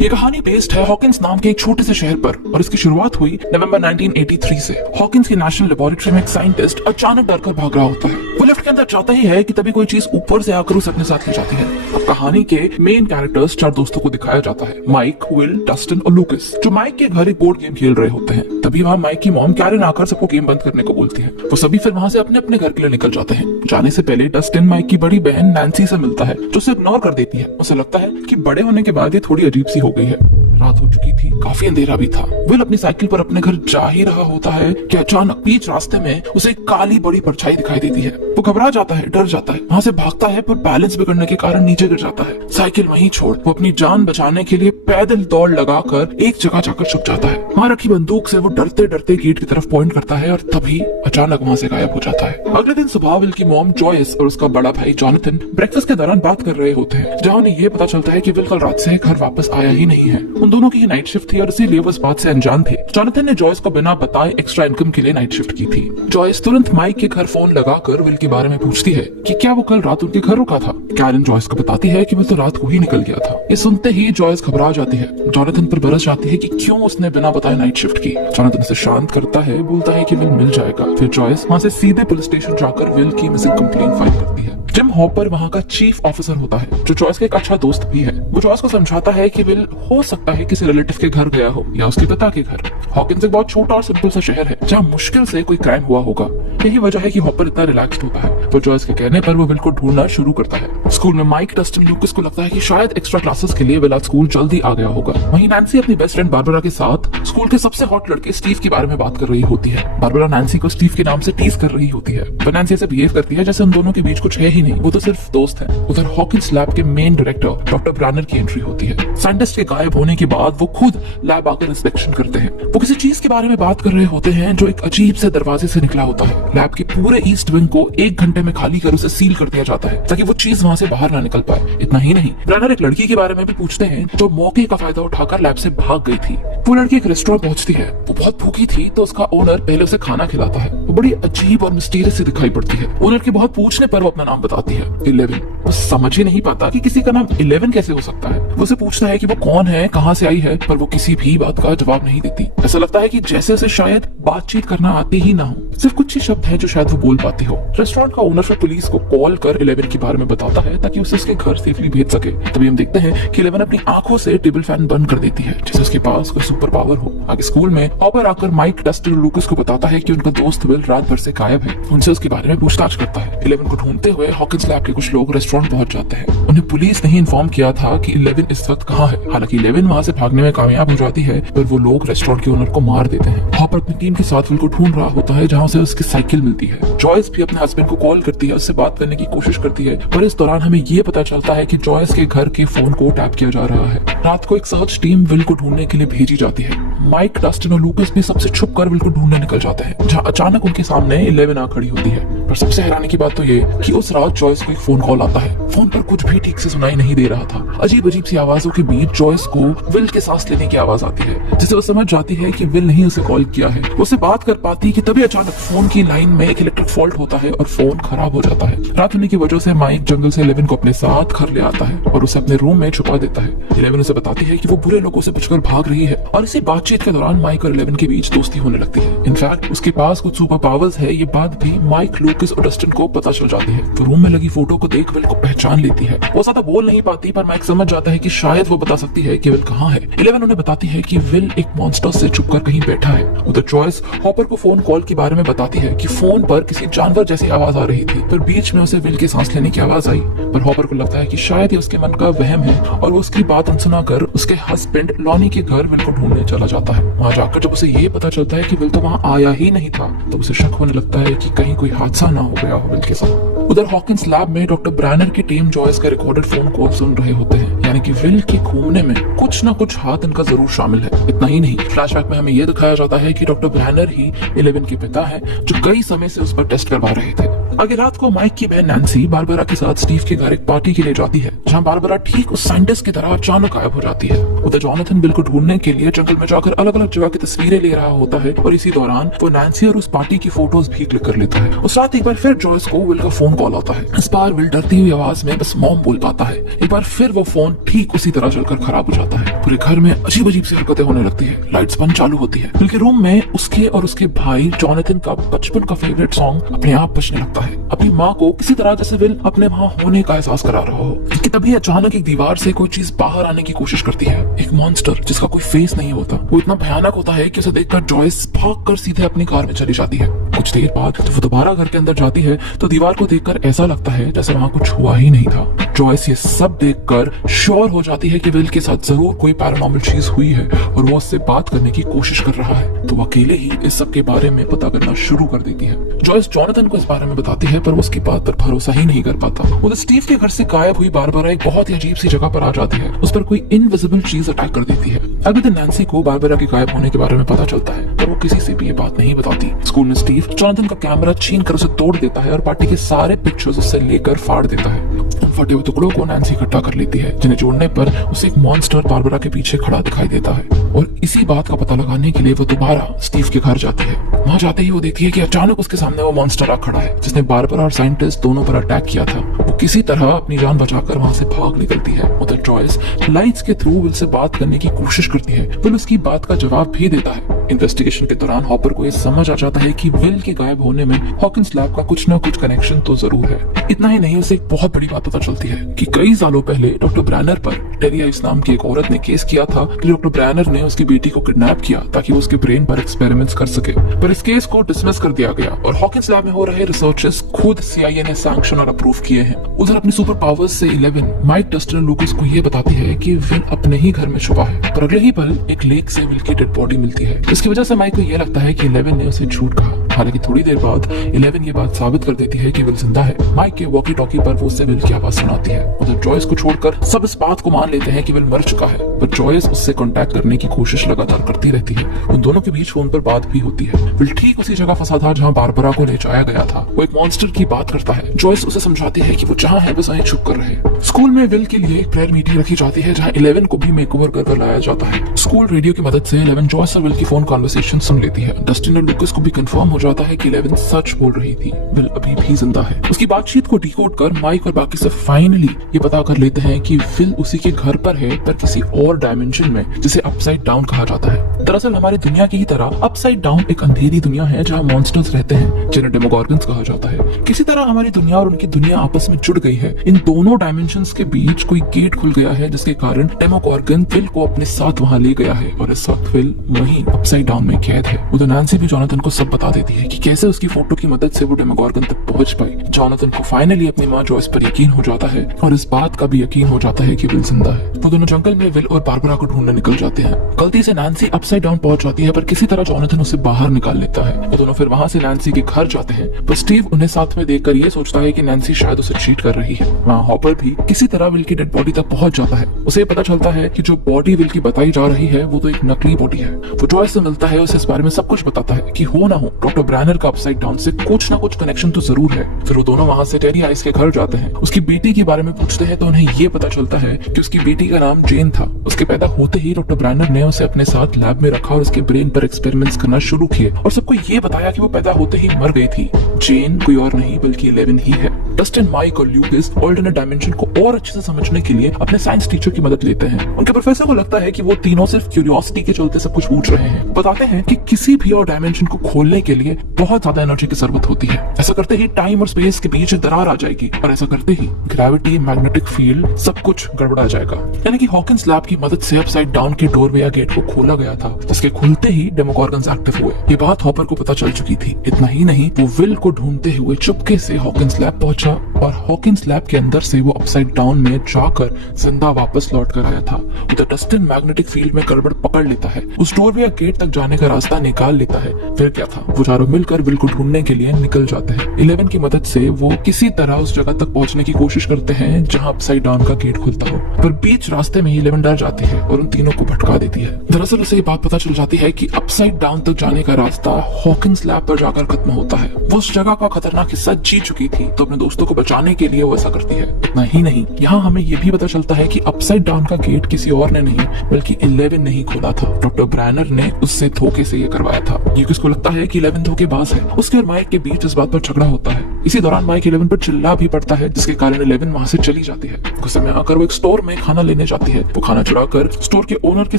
ये कहानी बेस्ड है हॉकिंस नाम के एक छोटे से शहर पर और इसकी शुरुआत हुई नवंबर 1983 से। हॉकिंस की नेशनल लेबोरेटरी में एक साइंटिस्ट अचानक डर कर भाग रहा होता है। वो लिफ्ट के अंदर जाता ही है कि तभी कोई चीज ऊपर से आकर उसे अपने साथ ले जाती है। अब कहानी के मेन कैरेक्टर्स 4 दोस्तों को दिखाया जाता है, माइक, विल, डस्टिन और लूकस, जो माइक के घर एक बोर्ड गेम खेल रहे होते हैं। तभी वहाँ माइक की मॉम कैरन आकर सबको गेम बंद करने को बोलती है। वो सभी फिर वहाँ से अपने अपने घर के लिए निकल जाते हैं। जाने से पहले डस्टिन माइक की बड़ी बहन नैन्सी से मिलता है, जो उसे इग्नोर कर देती है। उसे लगता है कि बड़े होने के बाद ये थोड़ी अजीब सी हो गई है। रात हो चुकी थी, काफी अंधेरा भी था। विल अपनी साइकिल पर अपने घर जा ही रहा होता है कि अचानक बीच रास्ते में उसे एक काली बड़ी परछाई दिखाई देती है। वो घबरा जाता है, डर जाता है, वहाँ से भागता है पर बैलेंस बिगड़ने के कारण नीचे गिर जाता है। साइकिल वहीं छोड़ वो अपनी जान बचाने के लिए पैदल दौड़ लगाकर एक जगह जाकर छुप जाता है। वहाँ रखी बंदूक से वो डरते डरते गेट की तरफ पॉइंट करता है और तभी अचानक वहाँ से गायब हो जाता है। अगले दिन सुबह विल की मॉम जॉयस और उसका बड़ा भाई जॉनथन ब्रेकफास्ट के दौरान बात कर रहे होते हैं, जहाँ उन्हें ये पता चलता है कि विल कल रात से घर वापस आया ही नहीं है। उन दोनों की नाइट शिफ्ट थी और इसीलिए वो इस बात से अनजान थे। जॉनथन ने जॉयस को बिना बताए एक्स्ट्रा इनकम के लिए नाइट शिफ्ट की थी। जॉयस तुरंत माइक के घर फोन लगाकर विल के बारे में पूछती है कि क्या वो कल रात उनके घर रुका था। कैरन जॉयस को बताती है कि विल तो रात को ही निकल गया था। ये सुनते ही जॉयस घबरा जाती है। जॉनथन पर बरस जाती है कि क्यों उसने बिना बताए नाइट शिफ्ट की। जॉनथन उसे शांत करता है, बोलता है कि विल मिल जाएगा। फिर जॉयस वहाँ से सीधे पुलिस स्टेशन जाकर विल की मिसिंग कंप्लेंट फाइल करती है। जिम हॉपर वहाँ का चीफ ऑफिसर होता है, जो जॉयस का एक अच्छा दोस्त भी है। वो जॉयस को समझाता है कि विल हो सकता है किसी रिलेटिव के घर गया हो या उसके पिता के घर। हॉकिंस एक बहुत छोटा और सिंपल सा शहर है जहाँ मुश्किल से कोई क्राइम हुआ होगा। यही वजह है कि हॉपर इतना रिलैक्स्ड होता है। तो जॉयस के कहने पर वो विल को ढूंढना शुरू करता है। स्कूल में माइक, डस्टिन, लूकस को लगता है कि शायद एक्स्ट्रा क्लासेस के लिए विल आज स्कूल जल्दी आ गया होगा। वहीं नैन्सी अपनी बेस्ट फ्रेंड बारबरा के साथ स्कूल के सबसे हॉट लड़के स्टीव के बारे में बात कर रही होती है। बारबरा नैन्सी को स्टीव के नाम से टीज कर रही होती है, पर नैन्सी ऐसे बिहेव करती है जैसे उन दोनों के बीच कुछ है ही नहीं, वो तो सिर्फ दोस्त है। उधर हॉकिंस लैब के मेन डायरेक्टर डॉक्टर ब्रैनर की एंट्री होती है। साइंटिस्ट के गायब होने के बाद वो खुद लैब आकर इंस्पेक्शन करते हैं। वो किसी चीज के बारे में बात कर रहे होते हैं जो एक अजीब से दरवाजे से निकला होता है। लैब के पूरे ईस्ट विंग को 1 घंटे में खाली कर उसे सील कर दिया जाता है ताकि वो चीज वहाँ से बाहर ना निकल पाए। इतना ही नहीं, ब्रैनर एक लड़की के बारे में भी पूछते हैं जो मौके का फायदा उठाकर लैब से भाग गई थी। वो लड़की एक रेस्टोरेंट पहुंचती है। वो बहुत भूखी थी तो उसका ओनर पहले उसे खाना खिलाता है। वो बड़ी अजीब और मिस्टीरियस सी दिखाई पड़ती है। ओनर के बहुत पूछने पर वो अपना नाम बताती है, 11। वो समझ ही नहीं पाता कि किसी का नाम 11 कैसे हो सकता है। वो उसे पूछता है कि वो कौन है, कहाँ से आई है, पर वो किसी भी बात का जवाब नहीं देती। ऐसा लगता है कि जैसे उसे शायद बातचीत करना आती ही ना हो, सिर्फ कुछ ही शब्द हैं जो शायद वो बोल पाती हो। रेस्टोरेंट का ओनर फिर पुलिस को कॉल कर 11 के बारे में बताता है ताकि उसे उसके घर सेफली भेज सके। तभी हम देखते हैं कि 11 अपनी आंखों से टेबल फैन बंद कर देती है जैसे उसके पास कोई सुपर पावर हो। आगे स्कूल में हॉपर आकर माइक, डस्टिन और लूकस को बताता है कि उनका दोस्त विल रात भर से गायब है। उनसे उसके बारे में पूछताछ करता है। 11 को ढूंढते हुए हॉकिंस लैब के कुछ लोग रेस्टोरेंट पहुंच जाते हैं। उन्हें पुलिस ने इन्फॉर्म किया था कि 11 इस वक्त कहाँ है। हालांकि 11 वहाँ से भागने में कामयाब हो जाती है, पर वो लोग रेस्टोरेंट के ओनर को मार देते हैं। हॉपर अपनी टीम के साथ विल को ढूंढ रहा होता है जहाँ से उसकी साइकिल मिलती है। जॉयस भी अपने हस्बैंड को कॉल करती है, उससे बात करने की कोशिश करती है, पर इस दौरान हमें ये पता चलता है कि जॉयस के घर के फोन को टैप किया जा रहा है। रात को एक सर्च टीम विल को ढूंढने के लिए भेजी जाती है। माइक, डस्टिन और लूकस भी सबसे छुप कर विल को ढूंढने निकल जाते हैं, जहाँ अचानक उनके सामने 11 आ खड़ी होती है। पर सबसे हैरानी की बात तो ये कि उस रात जॉयस को एक फोन कॉल आता है। फोन पर कुछ भी ठीक से सुनाई नहीं दे रहा था। अजीब अजीब सी आवाजों के बीच जॉयस को विल के सांस लेने की आवाज आती है, जिससे वो समझ जाती है कि विल नहीं उसे कॉल किया है। वो उसे बात कर पाती कि तभी अचानक फोन की लाइन में एक इलेक्ट्रिक फॉल्ट होता है और फोन खराब हो जाता है। रात होने की वजह से माइक जंगल से 11 को अपने साथ घर ले आता है और उसे अपने रूम में छुपा देता है। 11 उसे बताती है कि वो बुरे लोगों से बचकर भाग रही है और इसी बातचीत के दौरान माइक और 11 के बीच दोस्ती होने लगती है। इनफैक्ट उसके पास कुछ सुपर पावर्स है, ये बात भी माइक, लूकस और डस्टिन को पता चल जाती है। तो रूम में लगी फोटो को देख विल को पहचान लेती है। वो ज्यादा बोल नहीं पाती, पर माइक समझ जाता है कि शायद वो बता सकती है कि विल कहाँ है। 11 उन्हें बताती है कि विल एक मॉन्स्टर से छुपकर कहीं बैठा है। उधर जॉयस हॉपर को फोन कॉल के बारे में बताती है कि फोन पर किसी जानवर जैसी आवाज आ रही थी, पर बीच में उसे विल के सांस लेने की आवाज आई। पर हॉपर को लगता है कि शायद ये उसके मन का वहम है और वो उसकी बात अनसुना कर उसके हस्बैंड लॉनी के घर विल को ढूंढने चला जाता है। वहाँ जाकर जब उसे ये पता चलता है कि विल तो वहाँ आया ही नहीं था, तो उसे शक होने लगता है कि कहीं कोई हादसा ना हो गया हो विल के साथ। उधर हॉकिंस लैब में डॉक्टर ब्रैनर की टीम जॉयस का रिकॉर्डेड फोन कॉल सुन रहे होते हैं, यानी कि विल के घूमने में कुछ ना कुछ हाथ इनका जरूर शामिल है। इतना ही नहीं, फ्लैशबैक में हमें यह दिखाया जाता है कि डॉक्टर ब्रैनर ही 11 के पिता है, जो कई समय से उस पर टेस्ट करवा रहे थे। आगे रात को माइक की बहन नैन्सी बारबरा के साथ स्टीव के घर एक पार्टी के लिए जाती है, जहां बारबरा ठीक उस साइंटिस्ट की तरह अचानक गायब हो जाती है। उधर जॉनथन बिल को ढूंढने के लिए जंगल में जाकर अलग अलग जगह की तस्वीरें ले रहा होता है और इसी दौरान वो नैन्सी और उस पार्टी की फोटोज भी क्लिक कर लेता है। उस रात एक बार फिर जॉयस को विल का फोन कॉल आता है। इस बार विल डरती हुई आवाज में बस मॉम बोल पाता है। एक बार फिर वो फोन ठीक उसी तरह चलकर खराब हो जाता है। पूरे घर में अजीब अजीब सी हरकतें होने लगती है। लाइट्स बंद चालू होती है। विल के रूम में उसके और उसके भाई जॉनथन का बचपन का फेवरेट सॉन्ग अपने आप बजने लगता है। अपनी माँ को किसी तरह जैसे विल अपने वहां होने का एहसास करा रहा हो कि तभी अचानक एक दीवार से कोई चीज बाहर आने की कोशिश करती है। एक मॉन्स्टर जिसका कोई फेस नहीं होता। वो इतना भयानक होता है कि उसे देखकर जॉयस भागकर सीधे अपनी कार में चली जाती है। कुछ देर बाद जब वो दोबारा घर के अंदर जाती है तो दीवार को देखकर ऐसा लगता है जैसे वहां कुछ हुआ ही नहीं था। जॉयस ये सब देखकर श्योर हो जाती है कि विल के साथ जरूर कोई पैरानॉर्मल चीज हुई है और वो उससे बात करने की कोशिश कर रहा है। तो वो अकेले ही इस सब के बारे में पता करना शुरू कर देती है। जॉयस जॉनथन को इस बारे में बताती है पर वो उसकी बात पर भरोसा ही नहीं कर पाता। उधर स्टीव के घर से गायब हुई बारबरा एक बहुत ही अजीब सी जगह पर आ जाती है। उस पर कोई इनविजिबल चीज अटैक कर देती है। अगले दिन नैन्सी को बारबरा के गायब होने के बारे में पता चलता है पर वो किसी से भी ये बात नहीं बताती। स्कूल में स्टीव जॉनथन का कैमरा छीन कर उसे तोड़ देता है और पार्टी के सारे पिक्चर्स उससे लेकर फाड़ देता है। फटे हुए टुकड़ों को नैन्सी इकट्ठा कर लेती है, जिन्हें जोड़ने पर उसे एक मॉन्स्टर बारबरा के पीछे खड़ा दिखाई देता है और इसी बात का पता लगाने के लिए वो दोबारा स्टीव के घर जाती है। वहां जाते ही वो देखती है कि अचानक उसके सामने वो मॉन्स्टर आ खड़ा है जिसने बारबरा और साइंटिस्ट दोनों पर अटैक किया था। वो किसी तरह अपनी जान बचाकर वहां से भाग निकलती है। उधर जॉयस लाइट्स के थ्रू विल से बात करने की कोशिश करती है। विल उसकी बात का जवाब भी देता है। इन्वेस्टिगेशन के दौरान हॉपर को ये समझ आ जाता है कि विल के गायब होने में हॉकिंस लैब का कुछ न कुछ कनेक्शन तो जरूर है। इतना ही नहीं, उसे एक बहुत बड़ी बात पता चलती है कि कई सालों पहले डॉक्टर ब्रैनर पर टेरी आइस नाम की एक औरत ने केस किया था कि डॉक्टर ब्रैनर ने उसकी बेटी को किडनैप किया ताकि वो उसके ब्रेन पर एक्सपेरिमेंट्स कर सके। पर इस केस को डिसमिस कर दिया गया और हॉकिंस लैब में हो रहे रिसर्चेस खुद CIA ने सैंक्शन और अप्रूव किए हैं। उधर अपनी सुपर पावर्स से 11 माइक डस्टिन लूकस को ये बताती है कि विल अपने ही घर में छुपा है। पर अगले ही पल एक लेक से विल की डेड बॉडी मिलती है। इसकी वजह से माइक को यह लगता है कि 11 ने उसे झूठ कहा। हालांकि थोड़ी देर बाद 11 ये बात साबित कर देती है कि विल जिंदा है। माइक के वॉकी टॉकी पर वो उसे विल की आवाज सुनाती है। उधर जॉयस को छोड़कर सब इस बात को मान लेते हैं कि विल मर चुका है, पर जॉयस उससे कांटेक्ट करने की कोशिश लगातार करती रहती है। उन दोनों के बीच फोन पर बात भी होती है। विल ठीक उसी जगह फंसा था जहां बारबरा को ले जाया गया था। वो एक मॉन्स्टर की बात करता है। जॉयस उसे समझाती है कि वो जहां है बस वहीं छुप कर रहे। स्कूल में विल के लिए एक प्रेयर मीटिंग रखी जाती है जहां 11 को भी मेकओवर कर लाया जाता है। स्कूल रेडियो की मदद से 11 जॉयस और विल की फोन कॉन्वर्सेशन सुन लेती है। डस्टिन और लूकस को भी कंफर्म हो जाता है कि 11 सच बोल रही थी, विल अभी भी जिंदा है। उसकी बातचीत को डिकोड कर माइक और बाकी सब फाइनली ये पता कर लेते हैं कि विल उसी के घर पर है, पर किसी और डायमेंशन में, जिसे अपसाइड डाउन कहा जाता है। दरअसल हमारी दुनिया की ही तरह अपसाइड डाउन एक अंधेरी दुनिया है जहां मॉन्स्टर्स रहते हैं जिन्हें डेमोगॉर्गन्स कहा जाता है। किसी तरह हमारी दुनिया और उनकी दुनिया आपस में जुड़ गई है। इन दोनों डायमेंशंस के बीच कोई गेट खुल गया है जिसके कारण डेमोगॉर्गन विल को अपने साथ वहां ले गया है और इस वक्त विल वहीं अपसाइड डाउन में कैद है। उधर नैन्सी भी जॉनथन को सब बता देती है कि कैसे उसकी फोटो की मदद से वो डेमोगॉर्गन तक पहुंच पाई। जॉनथन को फाइनली अपनी माँ जॉयस पर यकीन हो जाता है और इस बात का भी यकीन हो जाता है कि विल जिंदा है। वो दोनों जंगल में विल और बारबरा को ढूंढने निकल जाते हैं। गलती से नैन्सी अपसाइड डाउन पहुंच जाती है पर किसी तरह जॉनथन उसे बाहर निकाल लेता है। वो दोनों फिर वहां से नैन्सी के घर जाते हैं पर स्टीव उन्हें साथ में देखकर ये सोचता है कि नैन्सी शायद उसे चीट कर रही है। वहाँ हॉपर भी किसी तरह विल की डेड बॉडी तक पहुंच जाता है। उसे पता चलता है कि जो बॉडी विल की बताई जा रही है वो तो एक नकली बॉडी है। वो जॉयस से मिलता है, उसे इस बारे में सब कुछ बताता है कि हो ना हो डॉक्टर ब्रैनर का अपसाइड डाउन से कुछ ना कुछ कनेक्शन तो जरूर है। फिर वो दोनों वहां से टेरी आइस के घर जाते हैं। उसकी बेटी के बारे में पूछते हैं तो उन्हें ये पता चलता है कि उसकी बेटी का नाम जेन था। उसके पैदा होते ही डॉक्टर ब्रैनर ने उसे अपने साथ लैब में रखा और उसके ब्रेन पर एक्सपेरिमेंट्स करना शुरू किए और सबको ये बताया कि वो पैदा होते ही मर गई थी। जेन कोई और नहीं बल्कि 11 ही है। डस्टिन, माइक और ल्यूकिस ऑल्टरनेट डायमेंशन को और अच्छे से समझने के लिए अपने साइंस टीचर की मदद लेते हैं। उनके प्रोफेसर को लगता है कि वो तीनों सिर्फ क्यूरियोसिटी के चलते सब कुछ पूछ रहे हैं। बताते हैं कि किसी भी और डायमेंशन को खोलने के लिए बहुत ज्यादा एनर्जी की जरूरत होती है। ऐसा करते ही टाइम और स्पेस के बीच दरार आ जाएगी और ऐसा करते ही ग्रेविटी, मैग्नेटिक फील्ड सब कुछ गड़बड़ा जाएगा। यानी कि हॉकिंस लैब की मदद से अपसाइड डाउन के डोरवे या गेट को खोला गया था जिसके खुलते ही डेमोगॉर्गन्स एक्टिव हुए। ये बात हॉपर को पता चल चुकी थी। इतना ही नहीं, वो विल को ढूंढते हुए चुपके से हॉकिंस लैब पहुंचा और हॉकिंस लैब के अंदर से वो अपसाइड डाउन में जाकर जिंदा वापस लौट कर आया था। उधर डस्टिन मैग्नेटिक फील्ड में गड़बड़ पकड़ लेता है, उस डोरवे या गेट तक जाने का रास्ता निकाल लेता है। फिर क्या था, वो चारों मिलकर विल को ढूंढने के लिए निकल जाते हैं। 11 की मदद से वो किसी तरह उस जगह तक पहुंचने की कोशिश करते हैं जहां अपसाइड डाउन का गेट खुलता हो, पर बीच रास्ते में 11 डर जाती है और उन तीनों को भटका देती है। दरअसल उसे ये बात पता चल जाती है कि अपसाइड डाउन तक जाने का रास्ता हॉकिंस लैब पर जाकर खत्म होता है। वो उस जगह का खतरनाक हिस्सा जीत चुकी थी, तो अपने दोस्तों को बचाने के लिए वो ऐसा करती है। इतना ही नहीं, यहाँ हमें ये भी पता चलता है कि अपसाइड डाउन का गेट किसी और ने नहीं बल्कि 11 ने ही खोला था। डॉक्टर ब्रैनर ने उससे धोखे से ये करवाया था। ये किसको लगता है कि 11 धोखेबाज है। उसके और माइक के बीच इस बात पर झगड़ा होता है। इसी दौरान माइक 11 पर चिल्ला भी पड़ता है, जिसके कारण 11 वहां से चली जाती है। गुस्से में आकर वो एक स्टोर में खाना लेने जाती है। वो खाना चुराकर स्टोर के ओनर के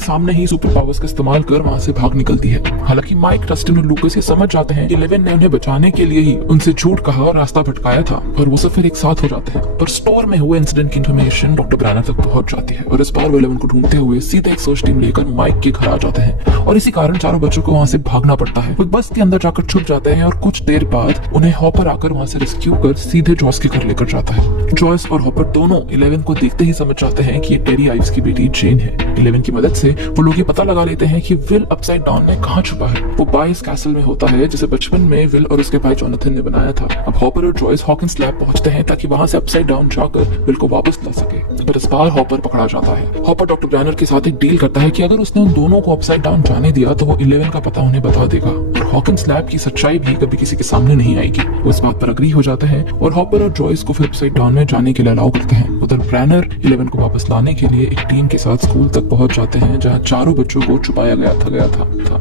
सामने ही सुपर पावर्स का इस्तेमाल कर वहां से भाग निकलती है। हालांकि माइक, डस्टिन और लूकस ये समझ जाते हैं कि 11 ने उन्हें बचाने के लिए ही उनसे झूठ कहा और रास्ता भटकाया था, और वो सब फिर एक साथ हो जाते हैं। पर स्टोर में हुए इंसिडेंट की इन्फॉर्मेशन डॉक्टर ब्रैनर तक पहुंच जाती है और इस बार वो 11 को ढूंढते हुए सीधे एक सर्च टीम लेकर माइक के घर आ जाते हैं, और इसी कारण चारों बच्चों को वहां से भागना पड़ता है। वो बस के अंदर जाकर छुप जाते हैं और कुछ देर बाद उन्हें हॉपर आकर वहां से रेस्क्यू कर सीधे जॉस के घर लेकर जाता है। जॉयस और हॉपर दोनों 11 को देखते ही समझ जाते हैं कि ये टेरी आइव्स की बेटी जेन है। 11 की मदद से वो लोग ये पता लगा लेते हैं कि विल अपसाइड डाउन में कहाँ छुपा है। वो बाइस कैसल में होता है, जिसे बचपन में विल और उसके भाई जोनाथन ने बनाया था। अब हॉपर और जॉयस हॉकिंस लैब पहुंचते हैं ताकि वहां से अपसाइड डाउन जाकर विल को वापस ला सके, पर इस बार हॉपर पकड़ा जाता है। हॉपर डॉक्टर ब्रैनर के साथ एक डील करता है कि अगर उसने उन दोनों को अपसाइड डाउन जाने दिया तो वो 11 का पता उन्हें बता देगा और हॉकिंस लैब की सच्चाई भी कभी किसी के सामने नहीं आएगी। वो इस बात पर अग्री हो जाते हैं और हॉपर और जॉयस को फिर अपसाइड डाउन में जाने के लिए अलाउ करते हैं। उधर ब्रैनर 11 को वापस लाने के लिए एक टीम के साथ स्कूल तक पहुंच जाते हैं, जहां चारों बच्चों को छुपाया गया था।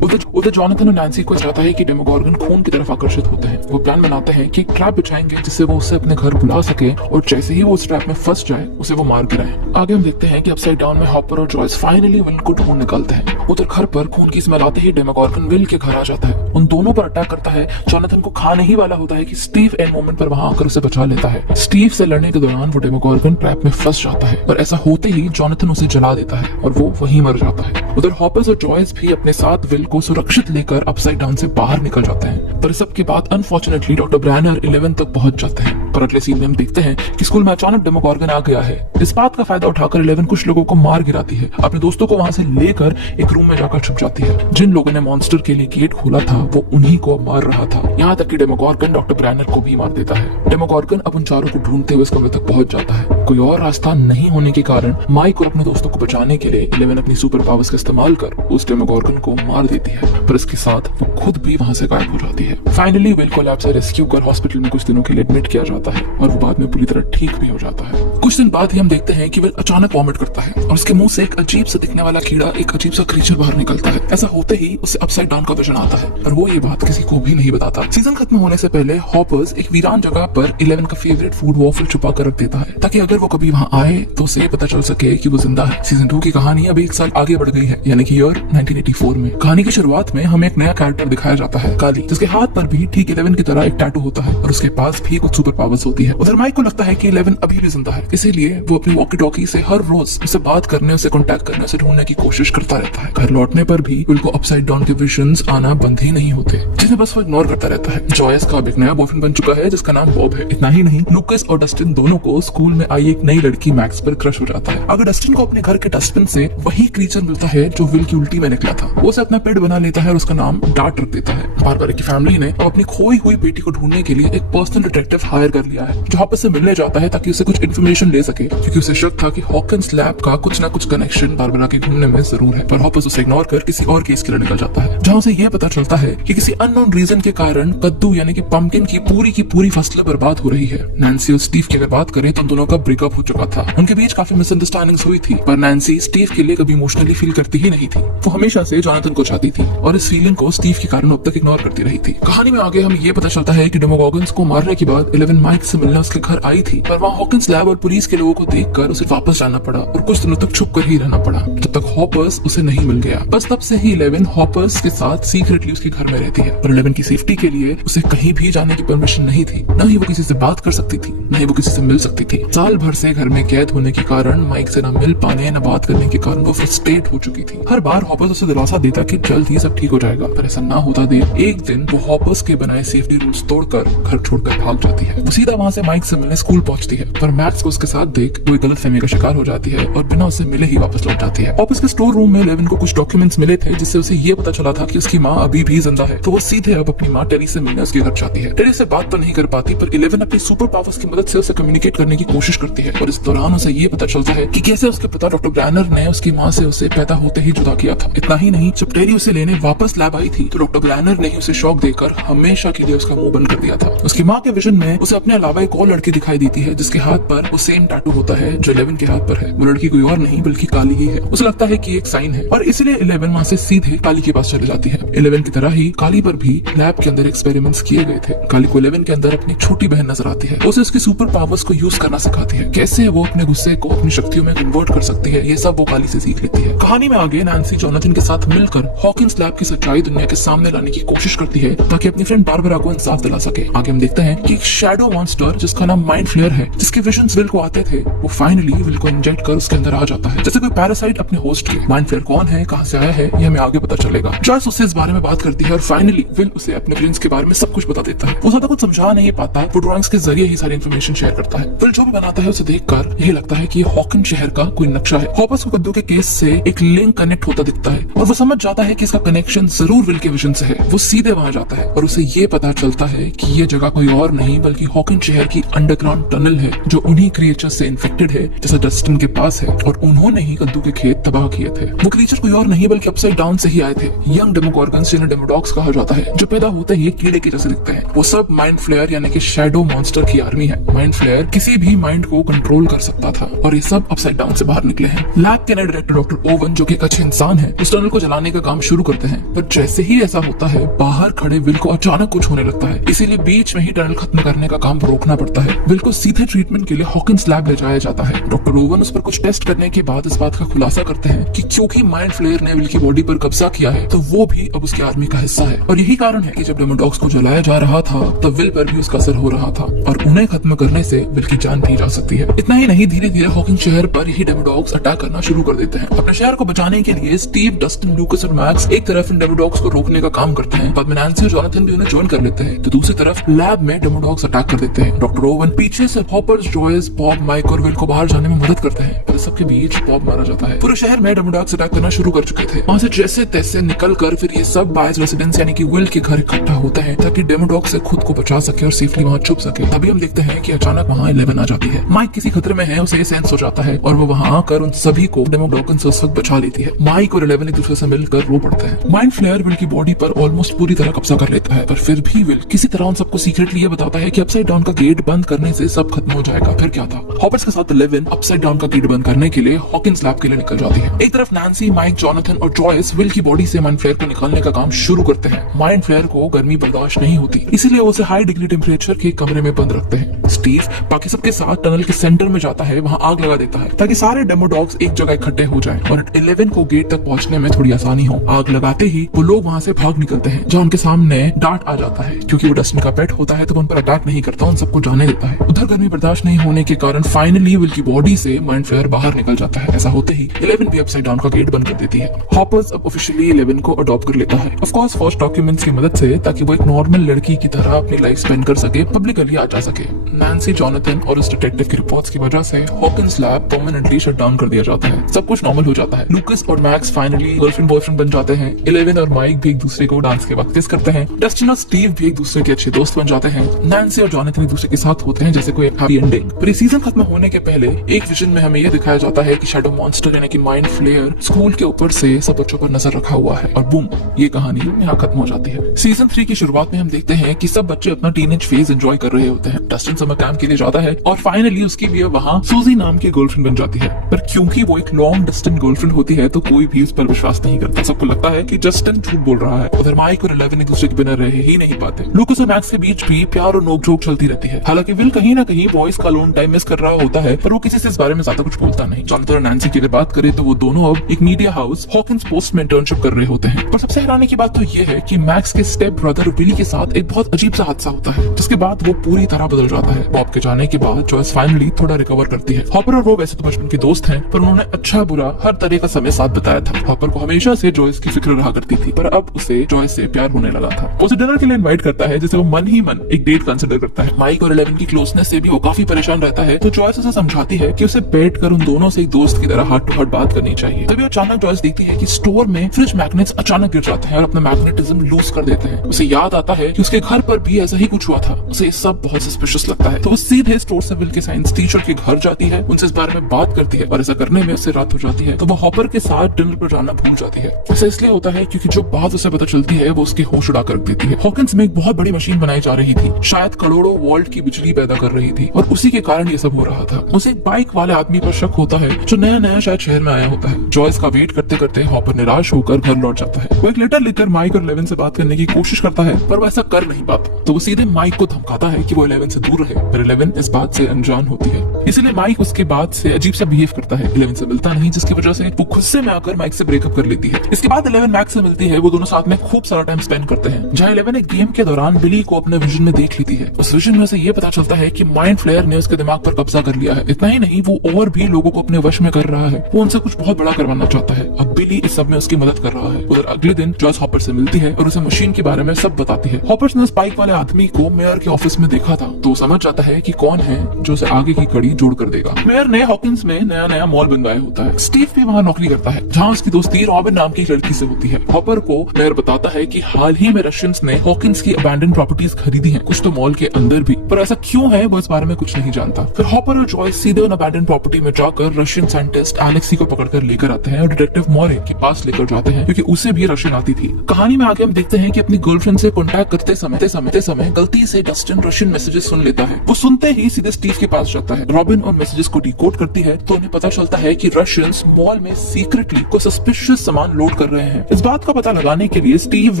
उधर जोनाथन और नैन्सी को चाहता है कि डेमोगोर्गन खून की तरफ आकर्षित होते हैं। वो प्लान बनाते हैं कि एक ट्रैप बिछाएंगे जिससे वो उसे अपने घर बुला सके, और जैसे ही वो उस ट्रैप में फंस जाए उसे वो मार गिराए। आगे हम देखते हैं कि अपसाइड डाउन में हॉपर और जॉयस फाइनली विल को ढूंढ निकलते हैं। उधर घर पर खून की स्मेल आते ही डेमोगोर्गन विल के घर आ जाता है, उन दोनों पर अटैक करता है। जोनाथन को खाने ही वाला होता है कि स्टीव एंड मोमेंट पर वहां आकर उसे बचा लेता है। स्टीव से लड़ने के दौरान वो डेमोगोर्गन ट्रैप में फंस जाता है, और ऐसा होते ही जोनाथन उसे जला देता है और वो वहीं मर जाता है। उधर हॉपर्स और जॉयस भी अपने साथ विल को सुरक्षित लेकर अपसाइड डाउन से बाहर निकल जाते हैं। पर सबके बाद अनफॉर्चुनेटली डॉक्टर ब्रैनर 11 तक पहुंच जाते हैं। पर अगले सीन में हम देखते हैं कि स्कूल में अचानक डेमोगोर्गन आ गया है। इस बात का फायदा उठाकर 11 कुछ लोगों को मार गिराती है, अपने दोस्तों को वहां से लेकर एक रूम में जाकर छुप जाती है। जिन लोगों ने मॉन्स्टर के लिए गेट खोला था वो उन्हीं को मार रहा था। यहाँ तक कि डेमोगोर्गन डॉक्टर ब्रैनर को भी मार देता है। डेमोगोर्गन अब उन चारों को ढूंढते हुए इस कमरे तक पहुंच जाता है। कोई और रास्ता नहीं होने के कारण माइक और अपने दोस्तों को बचाने के लिए 11 अपनी सुपर पावर्स का इस्तेमाल कर उस डेमोगोर्गन को मार देती है, पर इसके साथ वो खुद भी वहां से गायब हो जाती है। फाइनली विल को लैब से रेस्क्यू कर हॉस्पिटल में कुछ दिनों के लिए एडमिट किया जाता है और वो बाद में पूरी तरह ठीक भी हो जाता है। कुछ दिन बाद ही हम देखते हैं कि विल अचानक वॉमिट करता है और उसके मुंह से एक अजीब सा दिखने वाला कीड़ा, एक अजीब सा क्रीचर बाहर निकलता है। ऐसा होते ही उसे अपसाइड डाउन का विजन आता है, पर वो ये बात किसी को भी नहीं बताता। सीजन खत्म होने से पहले हॉपर्स एक वीरान जगह पर 11 का फेवरेट फूड वॉफल छुपा कर रख देता है, ताकि अगर वो कभी वहां आए तो उसे पता चल सके कि वो जिंदा है। सीजन 2 की कहानी अब 1 साल आगे बढ़ गई है, यानी कि ईयर 1984 में। कहानी की शुरुआत में हमें एक नया कैरेक्टर दिखाया जाता है, काली, जिसके हाथ पर भी ठीक 11 की तरह एक टैटू होता है और उसके पास भी कुछ सुपर पावर्स होती है। उधर माइक को लगता है कि 11 अभी भी जिंदा है, इसीलिए वो अपनी वॉकी टॉकी से हर रोज उसे बात करने, उसे कॉन्टैक्ट करने, उसे ढूंढने की कोशिश करता रहता है। घर लौटने पर भी विल को अपसाइड डाउन के विजन्स आना बंद ही नहीं होते, जिन्हें बस वो इग्नोर करता रहता है। जॉयस का अब एक नया बॉयफ्रेंड बन चुका है जिसका नाम बॉब है। इतना ही नहीं, लूकस और डस्टिन दोनों को स्कूल में आई एक नई लड़की मैक्स पर क्रश हो जाता है। अगर डस्टिन को अपने घर के डस्टबिन से वही क्रीचर मिलता है जो विल की उल्टी में निकला था, वो उसे अपना पेट बना लेता है और उसका नाम डार्ट रख देता है। बारबरा की फैमिली ने अपनी खोई हुई बेटी को ढूंढने के लिए एक पर्सनल डिटेक्टिव हायर कर लिया है, जो हॉपर्स से मिलने जाता है ताकि उसे कुछ इन्फॉर्मेशन ले सके, क्योंकि उसे शक था कि हॉकिंस लैब का कुछ ना कुछ कनेक्शन बारबरा के घूमने में जरूर है। पर हॉपर्स उसे इग्नोर कर किसी और केस के लिए निकल जाता है, जहां उसे यह पता चलता है कि किसी अननोन रीजन के कारण कद्दू यानी कि पंपकिन की पूरी फसलें बर्बाद हो रही है। नैन्सी और स्टीव की अगर बात करें तो दोनों का ब्रेकअप हो चुका था। उनके बीच काफी मिसअंडरस्टैंडिंग्स हुई थी, पर नैन्सी स्टीव के लिए कभी इमोशनली फील करती ही नहीं थी। वो हमेशा से जोनाथन को चाहती थी और इस फीलिंग को स्टीव के कारण अब तक इग्नोर करती रही थी। कहानी में आगे हमें ये पता चलता है कि डेमोगोर्गन्स को मारने के बाद 11 माइक से मिलने उसके घर आई थी, पर वहाँ हॉकिंस लैब और पुलिस के लोगों को देखकर उसे वापस जाना पड़ा और कुछ दिनों तक छुप कर ही रहना पड़ा, जब तक हॉपर्स उसे नहीं मिल गया। बस तब से ही 11 हॉपर्स के साथ सीक्रेटली उसके घर में रहती है, पर 11 की सेफ्टी के लिए उसे कहीं भी जाने की परमिशन नहीं थी। न ही वो किसी से बात कर सकती थी, न ही वो किसी से मिल सकती थी। साल भर से घर में कैद होने के कारण माइक से न मिल पाने, न बात करने के कारण वो फ्रस्ट्रेट हो चुकी थी। हर बार हॉपर्स उसे दिलासा देता कि जल्द ही सब ठीक हो जाएगा, पर ऐसा ना होता देर एक दिन वो हॉपर्स के बनाए सेफ्टी रूल्स तोड़कर घर छोड़कर भाग जाती है। उसी सीधा वहाँ से माइक से मिलने स्कूल पहुंचती है, पर मैक्स को उसके साथ देख वो एक गलतफहमी का शिकार हो जाती है और बिना उसे मिले ही वापस लौट जाती है। ऑफिस के स्टोर रूम में 11 को कुछ डॉक्यूमेंट्स मिले थे जिससे उसे ये पता चला था कि उसकी माँ अभी भी जिंदा है, तो वो सीधे अब अपनी माँ टेरी से मिलने उसके घर जाती है। टेरी से बात तो नहीं कर पाती, पर 11 अपनी सुपर पावर्स की मदद से उसे कम्युनिकेट करने की कोशिश करती है और इस दौरान उसे ये पता चलता है कि कैसे उसके पिता डॉक्टर ग्रैनर ने उसकी माँ से उसे पैदा होते ही जुदा किया था। इतना ही नहीं, जब टेरी उसे लेने वापस लैब आई थी तो डॉक्टर ग्रैनर ने उसे शॉक देकर हमेशा के लिए उसका मुंह बंद कर दिया था। उसकी माँ के विजन में उसे अपने अलावा एक और लड़की दिखाई देती है जिसके हाथ पर वो सेम टैटू होता है जो 11 के हाथ पर है। वो लड़की कोई और नहीं बल्कि काली ही है। उसे लगता है कि एक साइन है और इसलिए 11 वहाँ से सीधे काली के पास चली जाती है। 11 की तरह ही काली पर भी लैब के अंदर एक्सपेरिमेंट्स किए गए थे। काली को 11 के अंदर अपनी छोटी बहन नजर आती है। उसे उसकी सुपर पावर्स को यूज करना सिखाती है, कैसे वो अपने गुस्से को अपनी शक्तियों में कन्वर्ट कर सकती है। ये सब वो काली से सीख लेती है। कहानी में आगे नैन्सी जॉनथन के साथ मिलकर हॉकिंस लैब की सच्चाई दुनिया के सामने लाने की कोशिश करती है ताकि अपनी फ्रेंड बारबरा को इंसाफ दिला सके। आगे हम देखते हैं कि एक शैडो मॉन्स्टर जिसका नाम माइंड फ्लेयर है, जिसके विजन्स विल को आते थे, वो फाइनली विल को इंजेक्ट कर उसके अंदर आ जाता है जैसे कोई पैरासाइट अपने होस्ट के। माइंड फ्लेयर कौन है, कहां से आया है, ये हमें आगे पता चलेगा। जॉयस उससे इस बारे में बात करती है और फाइनली विल उसे अपने प्रिंस के बारे में सब कुछ बता देता है। वो ज्यादा कुछ समझा नहीं पाता, वो ड्राइंग्स के जरिए ही सारी इन्फॉर्मेशन शेयर करता है। विल जो भी बनाता है उसे देखकर यही लगता है कि ये हॉकिन शहर का कोई नक्शा है। हॉपर्स को कद्दू के केस से एक लिंक कनेक्ट होता दिखता है और वो समझ जाता है कि इसका कनेक्शन जरूर विल के विजन से है। वो सीधे वहां जाता है और उसे ये पता चलता है कि ये जगह कोई और नहीं बल्कि हॉकिन शहर की अंडरग्राउंड टनल है जो उन्हीं क्रिएचर से इन्फेक्टेड है जैसा डस्टिन के पास है और उन्होंने ही कद्दू के खेत तबाह किए थे। वो क्रिएचर कोई और नहीं बल्कि अपसाइड डाउन से ही आए थे। यंग डेमोगॉर्गन्स जिन्हें डेमोडॉग्स कहा जाता है, जो पैदा होते ही कीड़े के जैसे दिखते हैं। वो सब माइंड फ्लेयर यानी कि शैडो मॉन्स्टर की आर्मी है। माइंड फ्लेयर किसी भी माइंड को कंट्रोल कर सकता था और ये सब अपसाइड डाउन से बाहर निकले हैं। लैब के नए डायरेक्टर डॉक्टर ओवन जो कि एक अच्छे इंसान है, उस टनल को जलाने का काम शुरू करते हैं, पर जैसे ही ऐसा होता है बाहर खड़े विल को अचानक कुछ होने लगता है। इसीलिए बीच में ही टनल खत्म करने का काम रोकना पड़ता है। विल को सीधे ट्रीटमेंट के लिए हॉकिंस लैब ले जाया जाता है। डॉक्टर ओवन उस पर कुछ टेस्ट करने के बाद इस बात का खुलासा करते हैं कि क्योंकि माइंड फ्लेयर ने विल की बॉडी पर कब्जा किया है तो वो भी अब उसकी आर्मी का हिस्सा है और यही कारण है कि जब डेमोडॉग्स को जलाया जा रहा था तब विल पर भी उसका असर हो रहा था और उन्हें खत्म करने से विल की जान भी जा सकती है। इतना ही नहीं, धीरे धीरे हॉकिंग शहर पर यही डेमोडॉग्स अटैक करना शुरू कर देते हैं। अपने शहर को बचाने के लिए स्टीव, डस्टिन, लूकस और मैक्स एक तरफ इन डेमोडॉग्स को रोकने का काम करते हैं। बाद में नैन्सी और जॉनथन भी उन्हें ज्वाइन कर लेते हैं, तो दूसरी तरफ लैब में डेमोडॉग्स अटैक कर देते हैं। डॉक्टर ओवन पीछे से हॉपर्स, जॉयस, बॉब, माइक और विल को बाहर जाने में मदद करते हैं, पर सबके बीच बॉब मारा जाता है। पूरे शहर में डेमोडॉग्स अटैक करना शुरू कर चुके थे। वहाँ से जैसे तैसे निकल कर फिर ये सब बायस रेसिडेंस यानी कि विल के घर इकट्ठा होते हैं ताकि डेमोडॉग से खुद को बचा सके और सेफली वहाँ छुप सके। तभी हम देखते हैं कि अचानक वहाँ 11 आ जाती है। माइक किसी खतरे में है, उसे सेंस हो जाता है और वो वहाँ आकर उन सभी को डेमोडॉगन से उस वक्त बचा लेती है। माइक और 11 एक दूसरे से मिलकर रो पड़ते हैं। माइंड फ्लेयर विल की बॉडी पर ऑलमोस्ट पूरी तरह कब्जा कर लेता है, पर फिर भी विल किसी तरह उन सबको सीक्रेटली ये बताता है कि अपसाइड डाउन का गेट बंद करने से सब खत्म हो जाएगा। फिर क्या था, हॉपर्स के साथ 11 अपसाइड डाउन का गेट बंद करने के लिए हॉकिंस लैब के लिए निकल जाती है। एक तरफ नैन्सी, माइक, जॉनथन और जॉयस विल की बॉडी से माइंड फ्लेयर को निकालने का काम शुरू करते हैं। माइंड फ्लेयर को गर्मी बर्दाश्त नहीं होती, इसीलिए उसे हाई डिग्री टेम्परेचर के कमरे में बंद रखते हैं। स्टीव बाकी सबके साथ टनल के सेंटर में जाता है, वहाँ आग लगा देता है ताकि सारे डेमोडॉग्स एक जगह इकट्ठे हो जाएं और 11 को गेट तक पहुंचने में थोड़ी आसानी हो। आग लगाते ही वो लोग वहाँ से भाग निकलते हैं, जहाँ उनके सामने डार्ट आ जाता है। क्योंकि वो डस्टिन का पेट होता है तो उन पर अटैक नहीं करता, उन सबको जाने देता है। उधर गर्मी बर्दाश्त नहीं होने के कारण फाइनली विल की बॉडी से माइंड फ्लेयर बाहर निकल जाता है। ऐसा होते ही 11 भी अपसाइड डाउन का गेट बंद कर देती है। हॉपर्स अब ऑफिशियली 11 को अडॉप्ट कर लेता है, ऑफ कोर्स फर्स्ट डॉक्यूमेंट्स की मदद से, ताकि वो एक नॉर्मल लड़की की तरह अपनी लाइफ स्पेंड कर सके, पब्लिकली आ जा सके। नैन्सी, जॉनथन और उस डिटेक्टिव की रिपोर्ट्स की वजह से Hawkins lab permanently shut down कर दिया जाता है। सब कुछ नॉर्मल हो जाता है। लूकस और मैक्स फाइनली गर्लफ्रेंड बॉयफ्रेंड बन जाते हैं। 11 और माइक भी एक दूसरे को डांस के वक्त किस करते हैं। डस्टिन और स्टीव भी एक दूसरे के अच्छे दोस्त बन जाते हैं। नैन्सी और जॉनथन एक दूसरे के साथ होते हैं जैसे कोई हैप्पी एंडिंग। पर सीजन खत्म होने के पहले एक विजन में हमें यह दिखाया जाता है कि शैडो मॉन्स्टर यानी कि माइंड फ्लेयर स्कूल के ऊपर से सब बच्चों पर नजर रखा हुआ है और बूम, ये कहानी यहाँ खत्म हो जाती है। सीजन 3 की शुरुआत में हम देखते हैं कि सब बच्चे अपना टीनेज फेज एंजॉय कर रहे होते हैं। डस्टिन समर कैंप के लिए जाता है और फाइनली उसकी भी वहाँ सूजी नाम की गर्लफ्रेंड बन जाती है, पर क्योंकि वो एक लॉन्ग डिस्टेंस गर्लफ्रेंड होती है तो कोई भी उस पर विश्वास नहीं करता। सबको लगता है कि जस्टिन झूठ बोल रहा है। उधर माइक और 11 एक दूसरे के बिना रह ही नहीं पाते। लूकस और मैक्स के बीच भी प्यार और नोकझोंक चलती रहती है। हालांकि विल कहीं ना कहीं बॉयज का लोन टाइम मिस कर रहा होता है, पर वो किसी से इस बारे में ज्यादा कुछ बोलता नहीं। जॉनथन और नैन्सी की अगर बात करें तो वो दोनों अब एक मीडिया हाउस हॉकिंस पोस्ट में इंटर्नशिप कर रहे होते हैं। पर सबसे हैरानी की बात तो ये है कि मैक्स के स्टेप ब्रदर विली के साथ एक बहुत अजीब सा हादसा होता है, जिसके बाद वो पूरी तरह बदल जाता है। बॉब के जाने के बाद जॉयस फाइनली थोड़ा रिकवर करती है। हॉपर और वो वैसे तो बचपन के दोस्त हैं, पर उन्होंने अच्छा बुरा हर तरह का समय साथ बताया था। हॉपर को हमेशा से जॉयस की फिक्र रहा करती थी, पर अब उसे जॉयस से प्यार होने लगा था। उसे डिनर के लिए इनवाइट करता है, जिसे वो मन ही मन एक डेट कंसिडर करता है। है। माइक और 11 की क्लोजनेस से भी वो काफी परेशान रहता है, तो जॉयस उसे समझाती है कि उसे बैठकर उन दोनों से एक दोस्त की तरह हार्ट टू हार्ट बात करनी चाहिए। तभी अचानक जॉयस देखती है कि स्टोर में फ्रिज मैग्नेट्स अचानक गिर जाते हैं और अपना मैग्नेटिज्म लूज कर देते हैं। उसे याद आता है कि उसके घर पर भी ऐसा ही कुछ हुआ था। उसे ये सब बहुत सस्पिशियस लगता है, तो वो सीधे स्टोर से विल के साइंस टीचर के घर जाती है, उनसे इस बारे में बात करती है और ऐसा करने में उससे रात हो जाती है। तो वो हॉपर के साथ डिनर पर जाना भूल जाती है। ऐसा इसलिए होता है क्योंकि जो बात उसे पता चलती है वो उसके होश उड़ा कर रख देती है। हॉकिंस में एक बहुत बड़ी मशीन बनाई जा रही थी, शायद करोड़ों वोल्ट की बिजली पैदा कर रही थी और उसी के कारण ये सब हो रहा था। उसे एक बाइक वाले आदमी पर शक होता है जो नया नया शायद शहर में आया होता है। जॉयस का वेट करते करते हॉपर निराश होकर घर लौट जाता है। वो एक लेटर लिखकर माइक और 11 से बात करने की कोशिश करता है, पर वो ऐसा कर नहीं पाता। तो वो सीधे माइक को धमकाता है कि वो 11 से दूर रहे, पर 11 इस बात से अनजान होती है। इसलिए माइक उसके बाद से अजीब सा बिहेव करता है, 11 से मिलता नहीं, जिसकी वजह से वो गुस्से में आकर माइक से ब्रेकअप कर लेती है। इसके बाद 11 मैक्स से मिलती है। वो दोनों साथ में खूब सारा टाइम स्पेंड करते हैं, जहाँ 11 एक गेम के दौरान बिली को अपने विजन में देख लेती है। उस विजन में से ये पता चलता है कि माइंड फ्लेयर ने उसके दिमाग पर कब्जा कर लिया है। इतना ही नहीं, वो और भी लोगों को अपने वश में कर रहा है। वो उनसे कुछ बहुत बड़ा करवाना चाहता है। अब बिली इस सब में उसकी मदद कर रहा है। उधर अगले दिन जॉयस हॉपर से मिलती है और उसे मशीन के बारे में सब बताती है। हॉपर ने उस बाइक वाले आदमी को मेयर के ऑफिस में देखा था, तो समझ जाता है कि कौन है जो उसे आगे की कड़ी जोड़ कर देगा। मेयर ने हॉकिंस में नया नया मॉल बनवाया होता है। स्टीव भी वहाँ नौकरी करता है, जहाँ उसकी दोस्ती रॉबिन नाम की एक लड़की से होती है। हॉपर को मेयर बताता है कि हाल ही में रशियंस ने हॉकिंस की अबैंडन प्रॉपर्टीज खरीदी हैं, कुछ तो मॉल के अंदर भी, पर ऐसा क्यों है वो इस बारे में कुछ नहीं जानता। फिर हॉपर और जॉयस सीधे उन अबैंडन प्रॉपर्टी में जाकर रशियन साइंटिस्ट एलेक्सी को पकड़कर लेकर आते हैं और डिटेक्टिव मोरे के पास लेकर जाते हैं, क्योंकि उसे भी रशियन आती थी। कहानी में आगे हम देखते हैं कि अपनी गर्लफ्रेंड से कॉन्टैक्ट करते समय गलती से डस्टिन रशियन मैसेजेस सुन लेता है। वो सुनते ही सीधे स्टीव के पास जाता है। रॉबिन और मैसेजेस को डिकोड करती है, तो उन्हें पता चलता है कि रशियंस मॉल में सीक्रेटली कोई सस्पिशियस सामान लोड कर रहे हैं। इस बात का पता लगाने के लिए स्टीव,